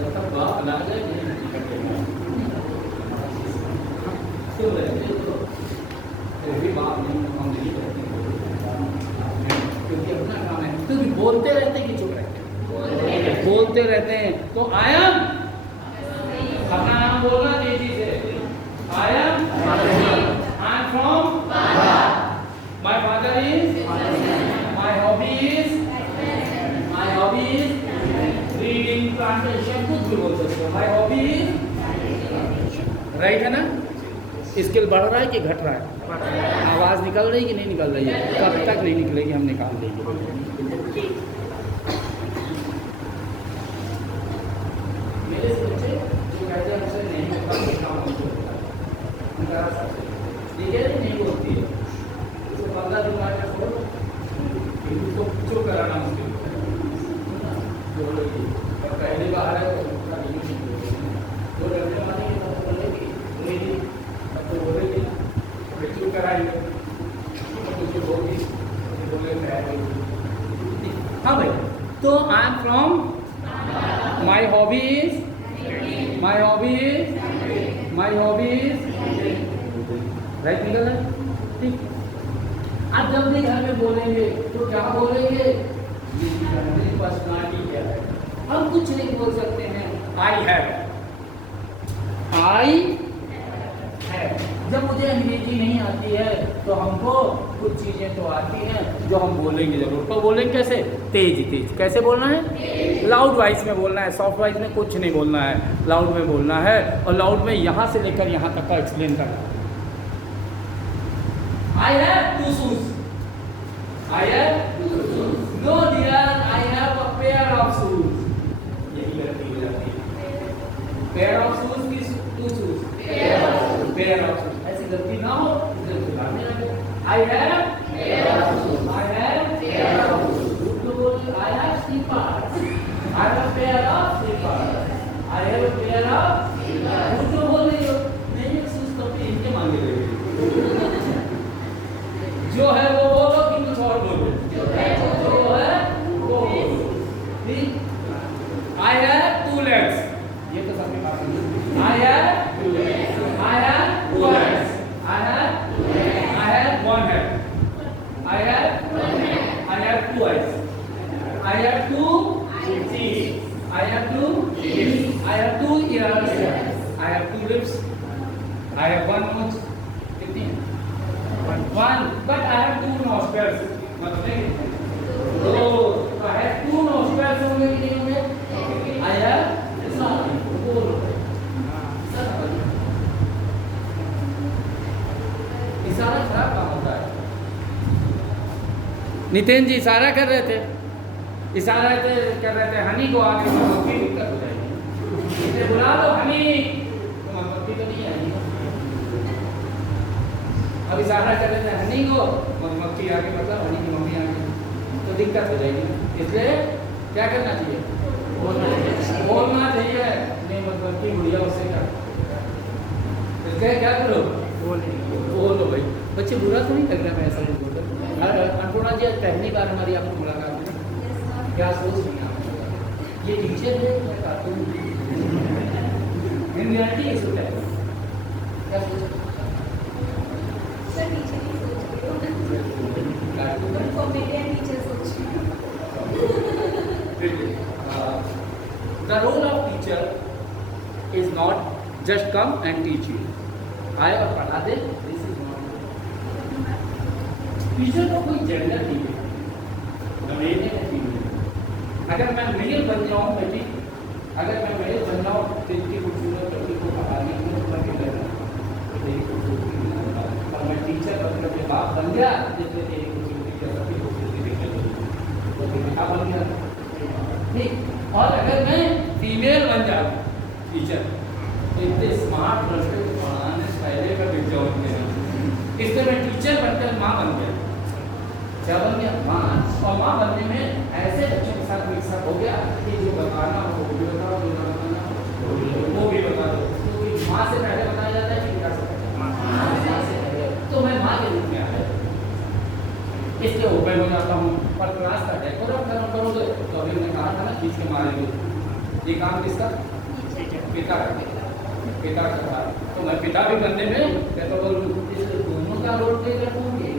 जब तक बाप ला जाए नहीं करते क्यों रहते तो फिर भी बाप नहीं हम नहीं करते क्योंकि अपना काम है। तो भी बोलते रहते कि चुप रहते बोलते रहते हैं। तो आया अपना नाम बोलना तेजी से, I am from my father is, my hobby is reading, plantation, कुछ भी बोल सकते हो। माय हॉबी इज राइट है ना। स्किल बढ़ रहा है कि घट रहा है? आवाज़ निकल रही कि नहीं निकल रही है? कब तक नहीं निकलेगी हम निकाल देंगे। पहले से बच्चे जो कहते हैं हमसे नहीं होता ये काम हमको होता है, हम करा सकते हैं, ठीक है नहीं होती है, उसको 15 दिन बाद छोड़ो, उसको चुप कराना मुश्किल होता है, जो पहली बार है तो उसका नहीं तो डरने वाले ये तो बोलेगी नहीं, अब तो बोलेगी फिर चुप कराएंगे तो कुछ होगी बोले हाँ भाई। तो I am from, my hobby is, my hobby is, my hobby is, right निकल है ठीक। अब जब भी घर में बोलेंगे तो क्या बोलेंगे, मेरी पर्सनालिटी क्या है, हम कुछ नहीं बोल सकते हैं आई हैव, आई हैव। जब मुझे अंग्रेजी नहीं आती है तो हमको कुछ चीज़ें तो आती हैं जो हम बोलेंगे जरूर, तो बोलेंगे कैसे, तेज तेज, कैसे बोलना है, लाउड वॉइस में बोलना है, सॉफ्ट वॉइस में कुछ नहीं बोलना है, लाउड में बोलना है, और लाउड में यहाँ से लेकर यहाँ तक का एक्सप्लेन करना है। I have 2 shoes, I have 2 shoes, no dear I have a pair of shoes, यही गलती हो जाती है, पेयर ऑफ शूज की 2 शूज, पेयर ऑफ शूज, ऐसी गलती ना हो इसे सुधारने लगे। I have pair of shoes, I have pair of shoes, तो बोल I have slippers, I have pair of slippers, I have pair of slippers, तो बोल रही हो नहीं शूज तो पे इनके मांगे रहे जो है वो बोलो कि कुछ और बोलो, जो है वो बोलो, ठीक। आई हैव 2 legs, ये तो सबके पास है, I have 2 legs, I have 2 legs, I have 1 head, I have 2 eyes, I have 2 teeth, I have 2 teeth, I have 2 ears, I have 2 lips, I have 1 nose, कितनी है 1, but I have 2 nostrils, मतलब 2, तो I have 2 nostrils होंगे कि नहीं होंगे, I have 4, इशारा खराब काम होता है। नितिन जी इशारा कर रहे थे, इशारा कर रहे थे हनी को आगे मक्खी दिक्कत हो जाएगी, इसे बुला दो हनी, तो मक्खी तो नहीं आएगी, अब इशारा कर रहे थे हनी को, मक्खी आगे मतलब हनी की मम्मी आगे, तो दिक्कत हो जाएगी, इसलिए क्या करना चाहिए, बोलना चाहिए, नहीं मतलब की बुढ़िया उससे क्या, इसलिए क्या करो बोलो भाई, बच्चे बुरा तो नहीं लग रहा मैं ऐसा कुछ बोल रहा। अन्नपूर्णा जी आज पहली बार हमारी आपको मुलाकात है, क्या सोच रही हैं आप, ये टीचर है या कार्टून, इन रियलिटी ये सोच है, क्या सोच रहे सर टीचर ही सोच रही हो, कॉमेडियन टीचर सोच रही हो। The role of teacher is not just come and teach you, आए और पढ़ा दे, this is not टीचर को कोई जेंडर नहीं है, मेल है फीमेल। अगर मैं मेल बन जाऊँ बेटी, अगर मैं मेल बन जाऊँ तो इनकी खूबसूरत लड़की को पढ़ाने की मैं क्यों करना, तेरी खूबसूरती और मैं टीचर बनकर के बाप बन गया, जिसने तेरी खूबसूरती की सबकी खूबसूरती देखने तो फिर क्या बन गया, ठीक। और अगर मैं फीमेल बन जाऊँ टीचर, तो इतने स्मार्ट लड़के को पढ़ाने पहले का बिक जाऊँ उनके, इसलिए मैं टीचर बनकर माँ बन गया, क्या बन गया माँ, और माँ बनने में ऐसे बच्चों के साथ मिक्सअप हो गया कि जो बताना हो वो भी बताओ, जो ना बताना हो वो भी बता दो, क्योंकि माँ से पहले बताया जाता है कि क्या से माँ से पहले, तो मैं माँ के रूप में आया, इसलिए ओपन हो जाता हूँ। पर क्लास का डेकोरेट करोगे तो अभी मैंने कहा था ना खींच के मारेंगे, ये काम किसका, पिता का, पिता का था, तो मैं पिता भी बनने में कहता बोलूँ, इसलिए दोनों का रोल प्ले कर दूँगी,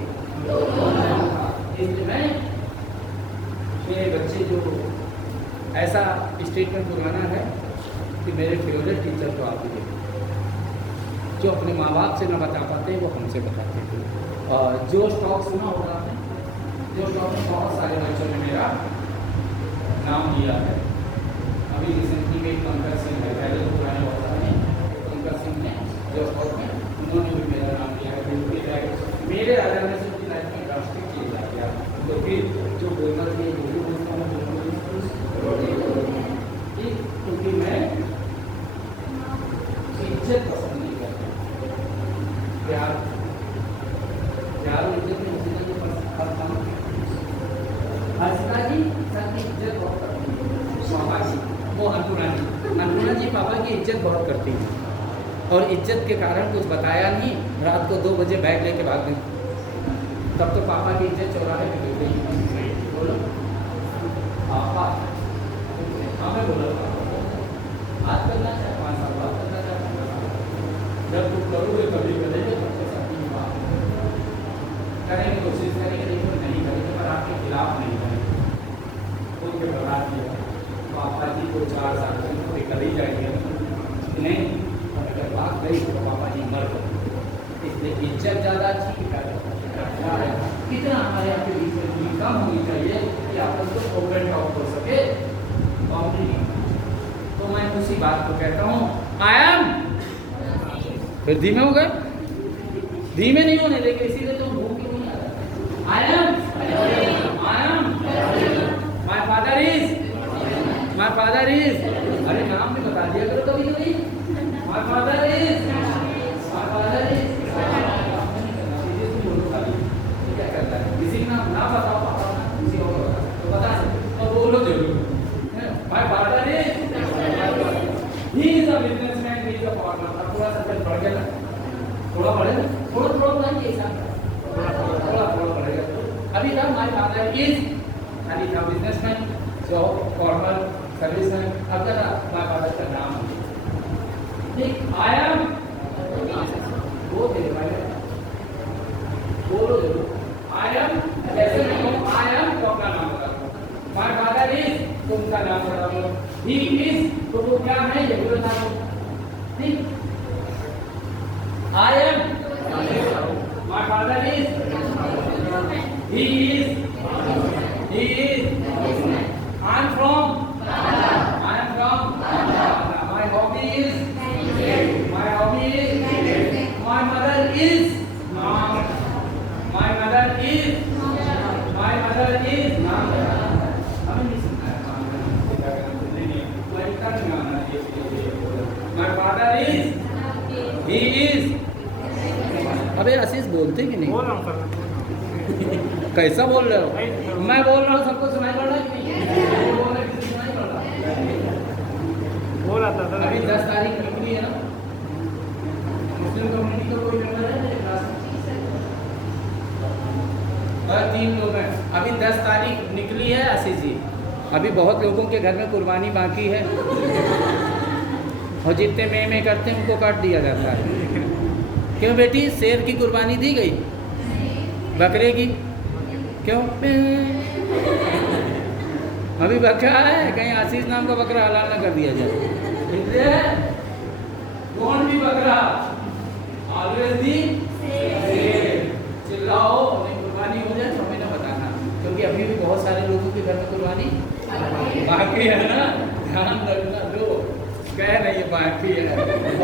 इसलिए मैं मेरे बच्चे जो ऐसा स्टेटमेंट बनाना है कि मेरे फेवरेट टीचर तो आप ही जो अपने माँ बाप से ना बता पाते वो हमसे बताते थे। और जो स्टॉक सुना होगा आपने, जो स्टॉक में बहुत सारे बच्चों ने मेरा नाम लिया है, अभी रिसेंटली में पंकज सिंह है, पहले तो पुराने बहुत सारे पंकज सिंह ने जो स्टॉक में उन्होंने भी मेरा नाम लिया है, मेरे आ जाने से उनकी लाइफ में ड्रास्टिक चेंज आ गया, तो फिर जो बोलना चाहिए वो भी बोलता हूँ, क्योंकि मैं इज्जत पसंद नहीं करते। प्यार प्यार और इज्जत में उसी का फर्क था। हर्षिता जी सर की इज्जत बहुत करती है, पापा जी वो अन्नपूर्णा जी पापा की इज्जत बहुत करती है, और इज्जत के कारण कुछ बताया नहीं, रात को 2 बजे बैग लेके भाग गई। तब तो पापा की इज्जत चौराहे पे गिर गई। बोलो पापा, हाँ मैं बोला आज करना चाहे 5 साल बाद करना चाहे, जब तुम करोगे कभी करेंगे, तब तो साथी बात करेंगे, कोशिश करेंगे, लेकिन नहीं करेंगे, पर आपके खिलाफ नहीं करेंगे। खुद के बता दिया पापा जी को 4 साल से कर ही जाएंगे, नहीं अगर बात गई तो पापा जी मर गए। इसलिए इज्जत ज़्यादा अच्छी है। कितना हमारे यहाँ के बीच में दूरी कम होनी चाहिए कि आपस को ओपन टॉक हो सके, बाउंड्री। तो मैं उसी बात को कहता हूँ आई एम, फिर धीमे हो गए, धीमे नहीं होने देंगे, इसीलिए तो भूख क्यों नहीं आ रहा। आई एम माय फादर इज, अरे नाम भी बता दिया करो कभी कभी, माय फादर इज, क्या करता है किसी का नाम ना बताओ, पापा किसी और को तो बता सकते तो बोलो जरूर। My father is, he is a businessman, he is a farmer. अब थोड़ा सा बढ़ गया ना, थोड़ा बढ़ेगा, थोड़ा बढ़ेगा, थोड़ा बढ़ेगा। अभी तक माय फादर इज खाली था बिजनेसमैन, जॉब, फॉर्मल, सर्विस है। अब जरा माय फादर का नाम ठीक आई एम, वो तेरे भाई बोलो जरूर आई एम। जैसे मैं कहूँ आई एम तो अपना नाम बता दो, माय फादर इज तो उनका नाम बता दो, ही इज तो वो क्या है ये भी बता दो, ठीक। आई am, my father is, he is, I am from, my hobby is, my mother is, my mother is, my father is, he is। अबे आशीष बोलते कि नहीं? बोल रहा हूँ सर। कैसा बोल रहे हो? मैं बोल रहा हूँ, सबको सुनाई पड़ रहा है कि नहीं? बोल रहे किसी सुनाई पड़ रहा है? बोल रहा था सर। अभी 10 तारीख निकली है ना, मुस्लिम कम्युनिटी का कोई मेंबर है मेरे क्लास में? 3 लोग हैं। अभी 10 तारीख निकली है आशीष जी, अभी बहुत लोगों के घर में कुर्बानी बाकी है, और जितने में करते हैं उनको काट दिया जाता है। क्यों बेटी, शेर की कुर्बानी दी गई, बकरे की क्यों? अभी बकरा है, कहीं आशीष नाम का बकरा हलाल ना कर दिया जाए। कौन भी बकरा ऑलवेज दी चिल्लाओ, नहीं कुर्बानी हो जाए तो हमें ना बताना, क्योंकि अभी भी बहुत सारे लोगों के घर में कुर्बानी बाकी है ना, ध्यान रखना। जो कह रही है बाकी है,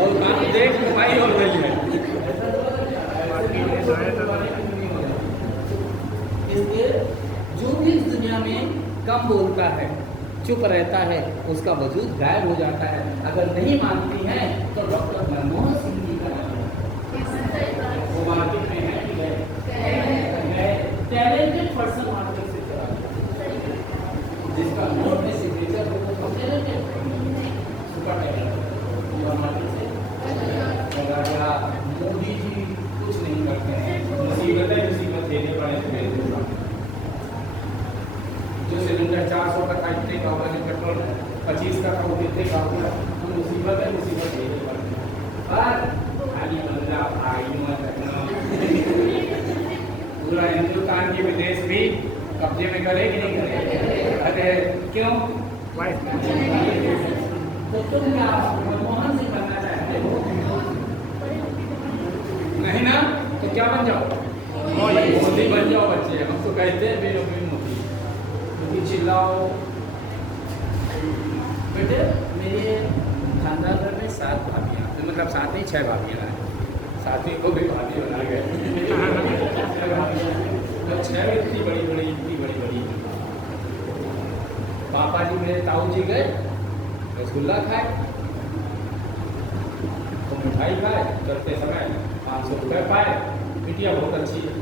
और काम देख कमाई हो रही है। इसलिए जो भी इस दुनिया में कम बोलता है, चुप रहता है, उसका वजूद गायब हो जाता है। अगर नहीं मानती हैं तो डॉक्टर मनमोहन सिंह जी का नाम वो मार्केट में है, टैलेंटेड पर्सन मार्केट से चला, जिसका नोट में सिग्नेचर हो तो टैलेंटेड सुपर टैलेंटेड मार्केट से चला। मोदी जी कुछ नहीं करते हैं, मुसीबत है, मुसीबत देने पड़े। जो सिलेंडर 400 का था, इतने का होगा, जो पेट्रोल 25 का था, वो कितने का होगा, तो मुसीबत है, मुसीबत देने पड़ते हैं। पर खाली बंदा भाई मत रखना, पूरा हिंदुस्तान के विदेश भी कब्जे में करे कि नहीं करे? अरे क्यों? तो तुम क्या मनमोहन सिंह बनना चाहते हो? नहीं ना, तो क्या बन जाओ? मोदी बन जाओ बच्चे। हम तो कहते हैं बेनौकरी मोदी, क्योंकि चिल्लाओ। बेटे मेरे खानदान में 7 भाभियाँ, मतलब 7 नहीं 6 भाभियाँ हैं, 7वीं को भी भाभी बना गए। तो 6 इतनी बड़ी बड़ी। पापा जी मेरे ताऊ जी गए रसगुल्ला खाए, तो मिठाई खाए, चलते समय 500 रुपये पाए, बिटिया बहुत अच्छी है,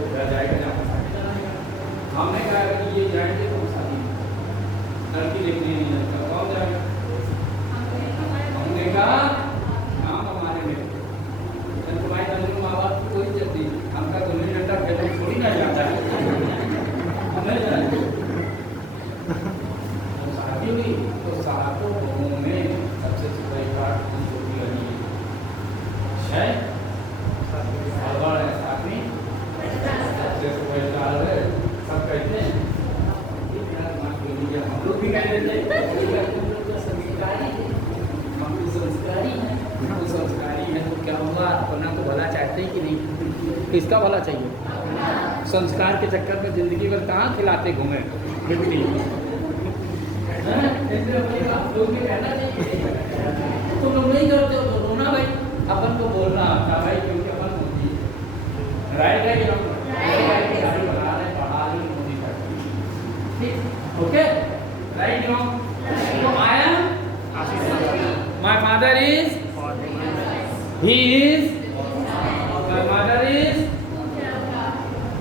रुपया जाएगा जहाँ पर शादी कराएगा। हमने कहा कि ये जाएंगे तो शादी लड़की देखने नहीं जाएगा, कौन जाएगा? हमने कहा नाम हमारे में तुम्हारे तंदुरुस्त माँ बाप की कोई इज्जत नहीं, हमका गुल्ली डंडा खेलने थोड़ी ना जाता है, हमें जाए शादी हुई तो सातों गाँवों में सबसे सुबह काट छोटी लगी है और है साथ में सबसे सुबह काल है, सब कहते हैं हम लोग भी कह देते संस्कारी है तो क्या होगा, अपना तो भला चाहते हैं कि नहीं, किसका भला चाहिए? संस्कार के चक्कर में जिंदगी भर कहाँ खिलाते घूमे मिट्टी, तुम लोग नहीं करते हो तो रोना भाई, अपन को बोलना आता भाई, क्योंकि अपन मोदी राइट है कि बना रहे पढ़ा रहे मोदी ठीक, ओके राइट नो। तो I am, my father is, he is, my mother is,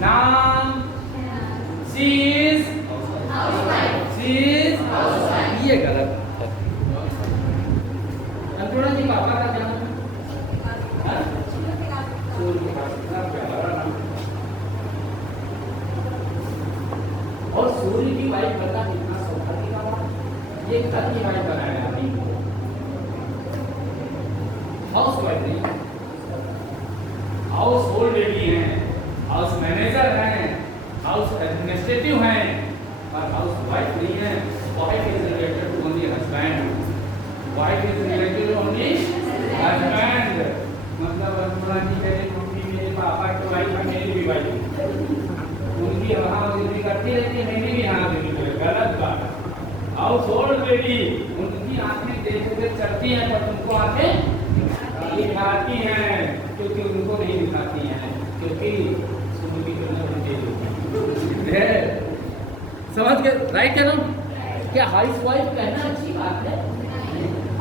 नाम, she is, ये गलत है। अंकुरा जी पापा का क्या नाम है? और सूर्य की वाइफ बता कितना सौभाग्य का बात, ये घर की वाइफ बनाया अभी हाउस वाइफ नहीं, हाउस होल्ड लेडी हैं, हाउस मैनेजर हैं, हाउस एडमिनिस्ट्रेटिव हैं, और हाउस वाइफ नहीं है। Wife is related to only husband, wife is related to only husband, मतलब अनुरा जी मेरे मम्मी मेरे पापा की वाइफ है, मेरी भी वाइफ है, उनकी वहाँ डिग्री करती रहती है, मेरी भी यहाँ डिग्री करती है, गलत बात है। हाउस होल्ड लेडी उनकी आंखें देख देख चलती हैं, पर तुमको आंखें दिखाती हैं, क्योंकि उनको नहीं दिखाती हैं, क्योंकि सूर्य की किरणें उनके लिए है, समझ गए राइट है ना? क्या हाउस वाइफ कहना अच्छी बात है?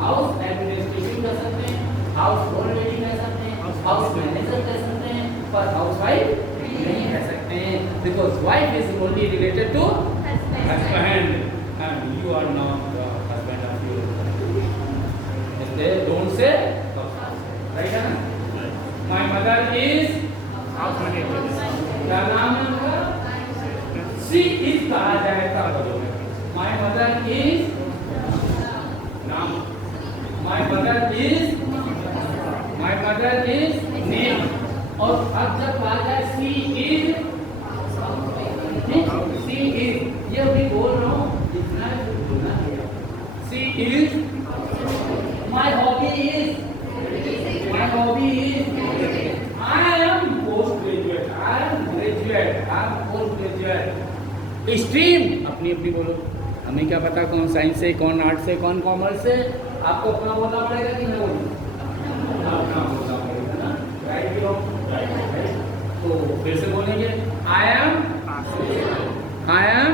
हाउस एडमिनिस्ट्रेटिव कह सकते हैं, हाउस होल्ड लेडी कह सकते हैं, हाउस मैनेजर कह सकते हैं, पर हाउस वाइफ नहीं कह सकते हैं, because wife is only related to husband and you are not the husband of your, इसलिए डोंट से राइट है ना? माय मदर इज, क्या नाम है उनका? सी इज कहा जाए तब, माय मदर इज नाम, my mother is, my mother is name, और अब जब कहा जाए सी इज, सी इज ये अभी बोल रहा हूँ, इतना बोलना है, she is, my hobby is, my hobby is, I am postgraduate, I am graduate, I am postgraduate। Stream अपनी अपनी बोलो, हमें क्या पता कौन साइंस से, कौन आर्ट से, कौन कॉमर्स से, आपको अपना बोलना पड़ेगा कि नहीं बोलना, अपना बोलना पड़ेगा ना, राइट की राइट। तो फिर से बोलेंगे I am,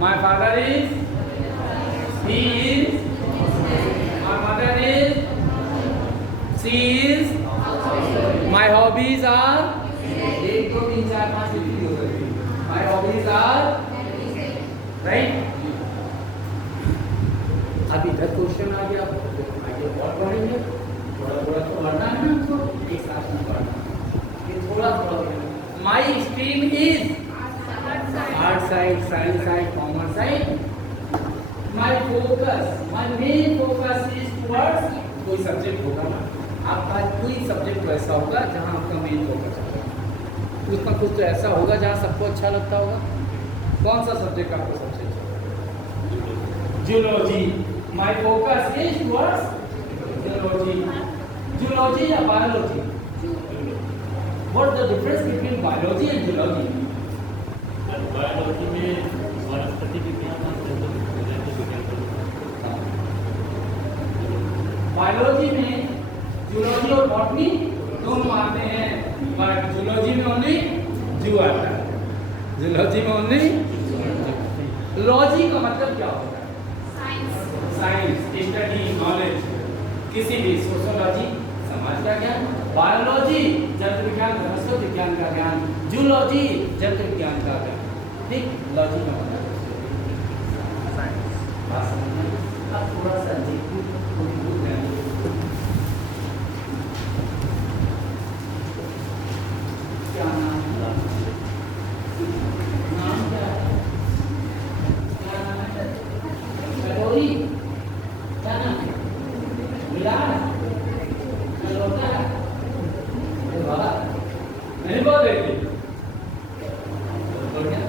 my father is, he is, my mother is, she is, my hobbies are, 1 2 3 4 5 लिखी हो सकती है, my hobbies are, right? अब इधर क्वेश्चन आ गया, आगे और पढ़ेंगे, थोड़ा थोड़ा तो पढ़ना है ना हमको, एक साथ नहीं पढ़ना, ये थोड़ा थोड़ा। My stream is art side, science side, commerce side. My focus, my main focus is towards, कोई सब्जेक्ट होगा ना, आपका कोई सब्जेक्ट वैसा होगा जहाँ आपका मेन फोकस होगा, कुछ ना कुछ तो ऐसा होगा जहाँ सबको अच्छा लगता होगा। कौन सा सब्जेक्ट आपको सबसे अच्छा लगता है? Zoology, my focus is towards zoology. Zoology या biology? What the difference between biology and zoology? Biology में वनस्पति विज्ञान और बायोलॉजी में जूलॉजी और बॉटनी दोनों आते हैं, बट जूलॉजी में ओनली जू आता है, जूलॉजी में ओनली। लॉजी का मतलब क्या होता है? साइंस। साइंस स्टडी नॉलेज, किसी भी सोशियोलॉजी समाज का ज्ञान, बायोलॉजी जंतु विज्ञान वनस्पति विज्ञान का ज्ञान, जूलॉजी जंतु विज्ञान का ज्ञान, ठीक, लॉजी का मतलब बात समझ में? अब थोड़ा सा क्या नाम है? नाम क्या है? क्या नाम है? कटोरी, क्या नाम है? गिलास, लोटा, बाबा, नहीं बोल रही थी, बोल क्या?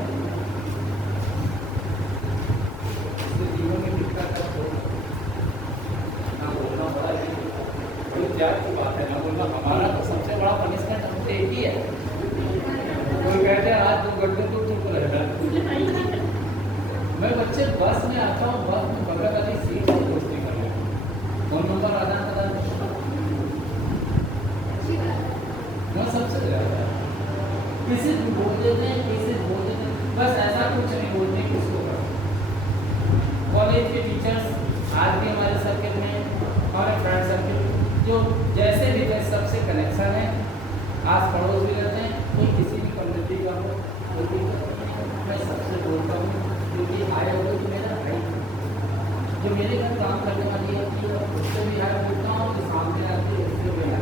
हमारा तो सबसे बड़ा पनिशमेंट हमसे एक ही है, कोई कहते हैं आज तुम गड्ढे तो तुमको लगेगा। मैं बच्चे बस में आता हूँ, बस में बगल वाली सीट से दोस्ती कर रहा हूँ, फोन नंबर आदान प्रदान मैं सबसे ज़्यादा किसी को बोल देते हैं, किसी को बोल देते हैं, बस ऐसा कुछ नहीं बोलते किसको। कॉलेज के टीचर्स आज भी हमारे सर्किल में, हमारे फ्रेंड सर्किल जो जैसे भी वे सबसे कनेक्शन है, आस पड़ोस भी रहते हैं, कोई किसी भी कम्युनिटी का हो तो मैं सबसे बोलता हूँ क्योंकि आए हुए तो मेरा भाई जो मेरे घर काम करने वाली है उससे भी आया बोलता हूँ, जो सामने आती है उससे भी आया,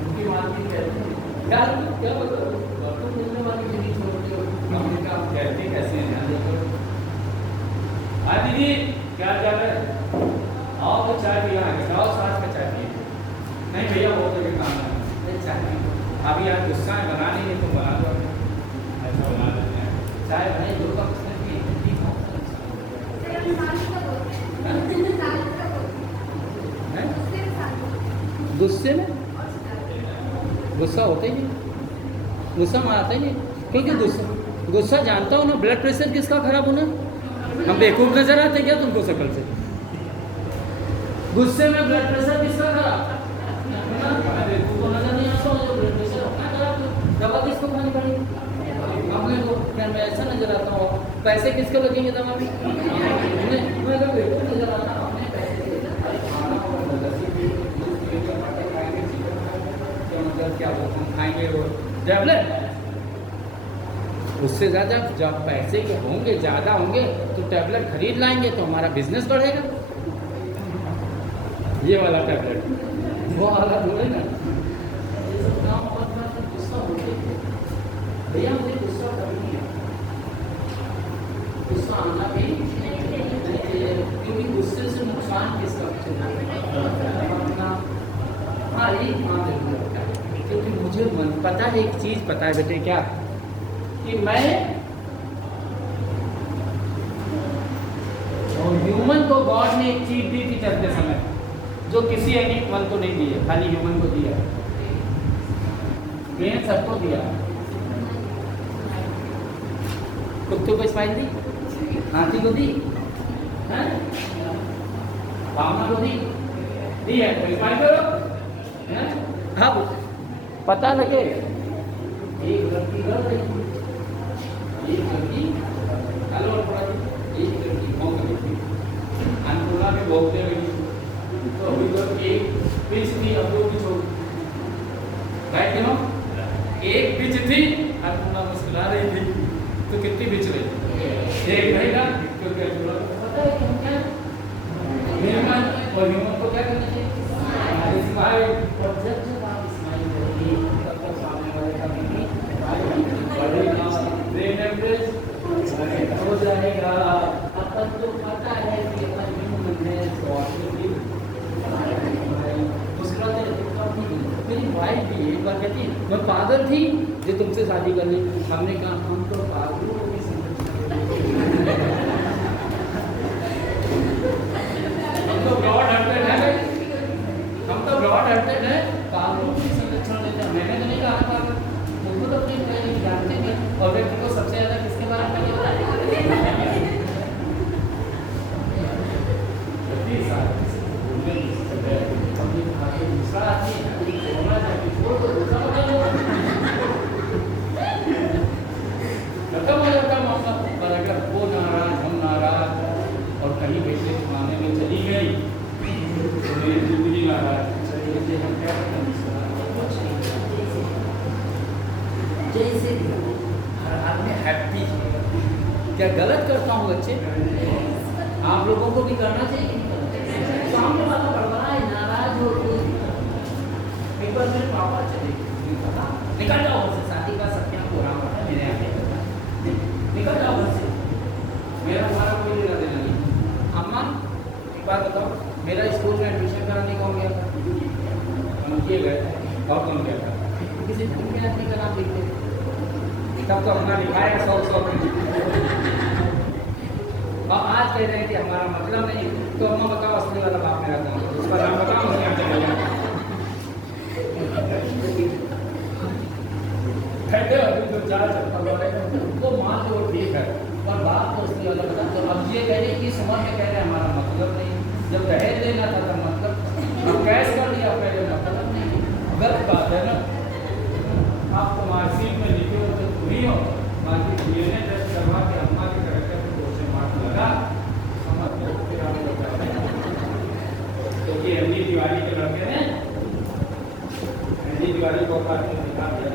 उनकी मानती कहती है यार क्या बताओ तुम मिलने वाली भी नहीं छोड़ते हो, हमने कहा कहते कैसे हैं ध्यान देखो। हाँ दीदी क्या चल रहा है? आओ तो चाय पिला है, जाओ साथ में चाय पिए। नहीं भैया वो तो ये काम है, नहीं चाय पिए। अभी यार गुस्सा है बना नहीं है तो बना दो, ऐसा बना देते हैं। चाय बने दो कप उसने पी, ठीक हो। गुस्से में गुस्सा होता ही नहीं, गुस्सा में आता ही नहीं, क्योंकि गुस्सा जानता हूँ ना, ब्लड प्रेशर किसका खराब होना, हम बेवकूफ नजर आते क्या तुमको शकल से? गुस्से में ब्लड प्रेशर किसका खराब? बेवकूफ नजर नहीं आता हूँ, जो ब्लड प्रेशर अपना खराब, दवा किसको खानी पड़ेगी? अपने को क्या मैं ऐसा नजर आता हूँ? पैसे किसको लगेंगे दवा में? मैं तो बेवकूफ नजर आता हूँ, अपने पैसे क्या खाएंगे वो टैबलेट, उससे ज़्यादा जब पैसे के होंगे ज़्यादा होंगे तो टैबलेट खरीद लाएंगे तो हमारा बिजनेस बढ़ेगा। ये वाला टैबलेट वो वाला बोले ना, ये सब काम बहुत गुस्सा होते हैं भैया, मुझे गुस्सा करनी है, गुस्सा आना भी क्योंकि गुस्से से नुकसान किसका अपना। हाँ एक मान देखना, क्योंकि मुझे मन पता है, एक चीज़ पता है बेटे क्या, कि मैं ह्यूमन को गॉड ने एक चीज दी थी चलते समय, जो किसी एनिमल को नहीं दी है, खाली ह्यूमन को दिया, मैंने सबको दिया। कुत्ते को स्माइल दी, हाथी को दी, भावना को दी है, तो स्माइल करो। अब पता लगे एक लड़की कर रही, एक लड़की हेलो एक लड़की भौंक रही थी, अन्नपूर्णा भी भौंकते हुए, तो अभी तो एक पिच थी, अब दो पिच हो राइट नो, एक पिच थी, अन्नपूर्णा मुस्कुरा रही थी, तो कितनी पिच रही? एक रहेगा, क्योंकि अन्नपूर्णा को पता है कि हम क्या ह्यूमन, और ह्यूमन को क्या करना चाहिए? स्माइल, और जब आप स्माइल करेंगे तब तक सामने वाले का भी हो जाएगा। अपन तो पता है कि अपन ह्यूमन है, मेरी वाइफ भी एक बार कहती मैं पागल थी जो तुमसे शादी कर ली, हमने कहा हम तो पागलों की हम तो ब्रॉड हार्टेड है, हम तो ब्रॉड हार्टेड है, पागलों की संरक्षण लेते हैं। मैंने तो नहीं कहा था, तुमको तो अपनी जानते हैं, और व्यक्ति को सबसे ज़्यादा किसके बारे में पता है? दूसरा आदमी खत्म हो जाता मामला, पर अगर वो नाराज हम नाराज और कहीं क्या गलत करता हूँ बच्चे? आप लोगों को भी करना चाहिए। सामने वाला बड़बड़ा है, नाराज हो तो एक बार मेरे पापा चले निकल जाओ घर से, शादी का सत्या पूरा होता है मेरे आगे, निकल जाओ घर से, मेरा हमारा कोई लेना देना नहीं। अम्मा एक बात बताओ, मेरा स्कूल में एडमिशन कराने कौन गया था? हम किए गए थे। और कौन गया था? किसी धन के आदमी का नाम लिखते तब तो अपना लिखाया 100 और आज कह रहे हैं कि हमारा मतलब नहीं। तो अम्मा बताओ असली वाला बाप मेरा कौन है? उसका नाम बताओ, उसके यहाँ चले जाओ। तो 4 चप्पल वाले तो माँ तो ठीक है, और बाप तो असली वाला बता। तो अब ये कह रहे कि समझ में कह रहे हमारा मतलब नहीं, जब दहेज देना था तब मतलब, अब कैश कर दिया पहले मतलब नहीं। गलत बात है ना। आप तो मार्कशीट में लिखे हो तो पूरी हो, बाकी डीएनए टेस्ट करवा के अम्मा के करेक्टर को क्वेश्चन मार्क लगा समझ लो, फिर आप लोग क्योंकि एमडी तिवारी के लड़के ने एमडी तिवारी को बात में दिखा दिया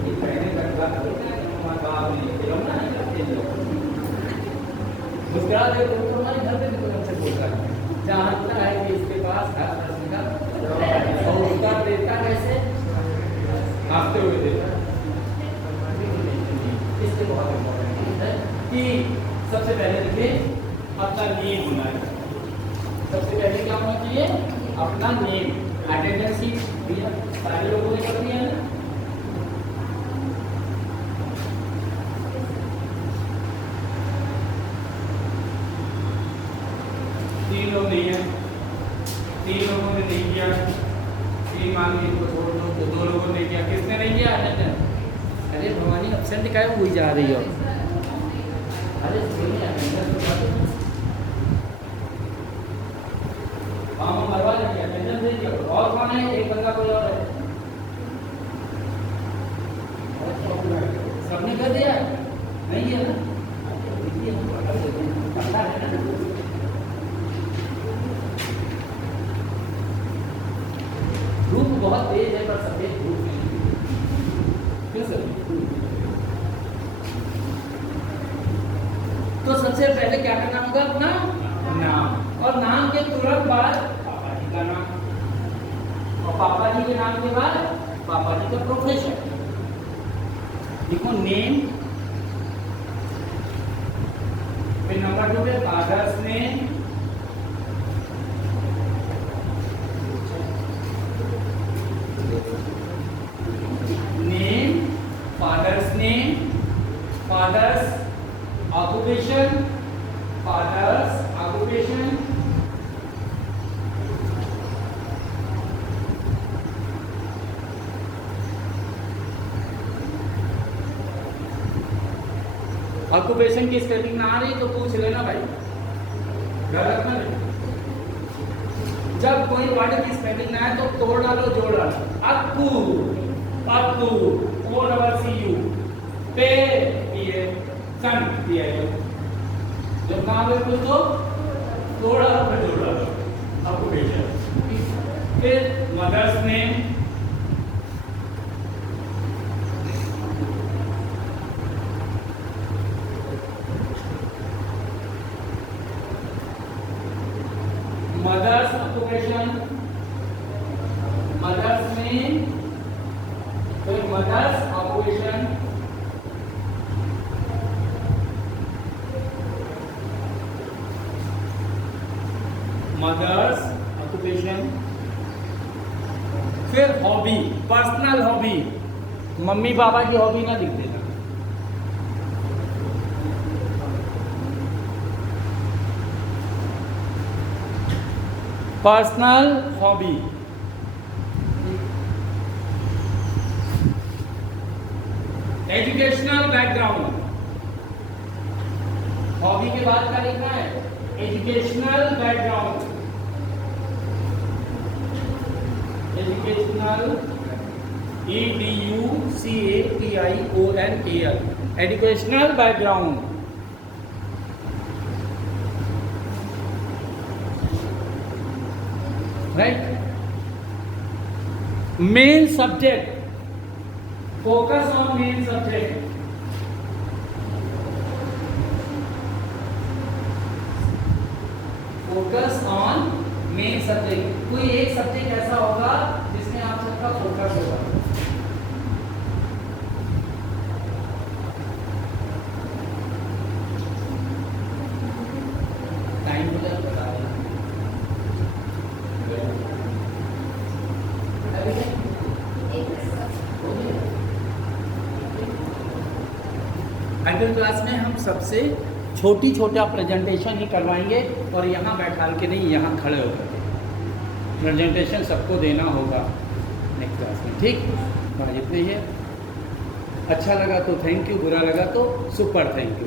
कि पहले तक बात बाप नहीं खिलौना नहीं करते लोग मुस्कुरा दे तो हमारे घर पे भी कोई हमसे बोलता है, जानता है कि इसके पास हर प्रश्न का और उसका देता कैसे हंसते हुए देता। इससे बहुत इम्पोर्टेंट है कि सबसे पहले देखिए अपना नेम होना है। सबसे पहले क्या होना चाहिए? अपना नेम। अटेंडेंस शीट दिया सारे लोगों ने कर दिया है। तीन लोग नहीं है, 3 लोगों ने नहीं किया, 3 मान ली इनको छोड़ दो, तो 2 लोगों ने किया। किसने नहीं किया? अरे भवानी एब्सेंट काय हुई जा रही हो? अरे हाँ मरवा दिया, अटेंडेंस दे दिया। और कौन है? एक बंदा कोई और है, सबने कर दिया नहीं किया ना? पता है ना? धूप बहुत तेज है पर सफेद धूप नहीं। क्यों सर? तो सबसे पहले क्या करना होगा? अपना नाम, और नाम के तुरंत बाद पापा जी का नाम, और पापा जी के नाम के बाद पापा जी का प्रोफेशन। देखो नेम, फिर नंबर 2 पे father's name, fathers occupation, occupation की स्पेलिंग ना आ रही तो पूछ लेना भाई, गलत ना नहीं। जब कोई वर्ड की स्पेलिंग ना है तो तोड़ डालो, जोड़ डालो। Akku, Akku, O double C U, पे ये सन दिया है। जब कहाँ पे कुछ तो तोड़ डालो फिर जोड़ डालो, ऑक्यूपेशन। फिर mother's name, mother's occupation, mother's name, फिर मदर्स ऑक्यूपेशन, मदर्स ऑक्यूपेशन, फिर hobby, personal hobby, mummy papa की हॉबी ना लिख देना। Personal hobby, educational background, hobby के बाद क्या लिखना है? Educational background, educational EDUCATIONAL, educational background. Right. Main subject, focus on main subject. Focus on main subject. कोई एक सब्जेक्ट ऐसा होगा जिसमें आप सबका फोकस होगा। टाइम हो जाए बता देना। अगली क्लास में हम सबसे छोटा प्रेजेंटेशन ही करवाएंगे और यहाँ बैठा के नहीं, यहाँ खड़े होकर प्रेजेंटेशन सबको देना होगा नेक्स्ट क्लास में। ठीक, बस इतने ही है। अच्छा लगा तो थैंक यू, बुरा लगा तो सुपर थैंक यू।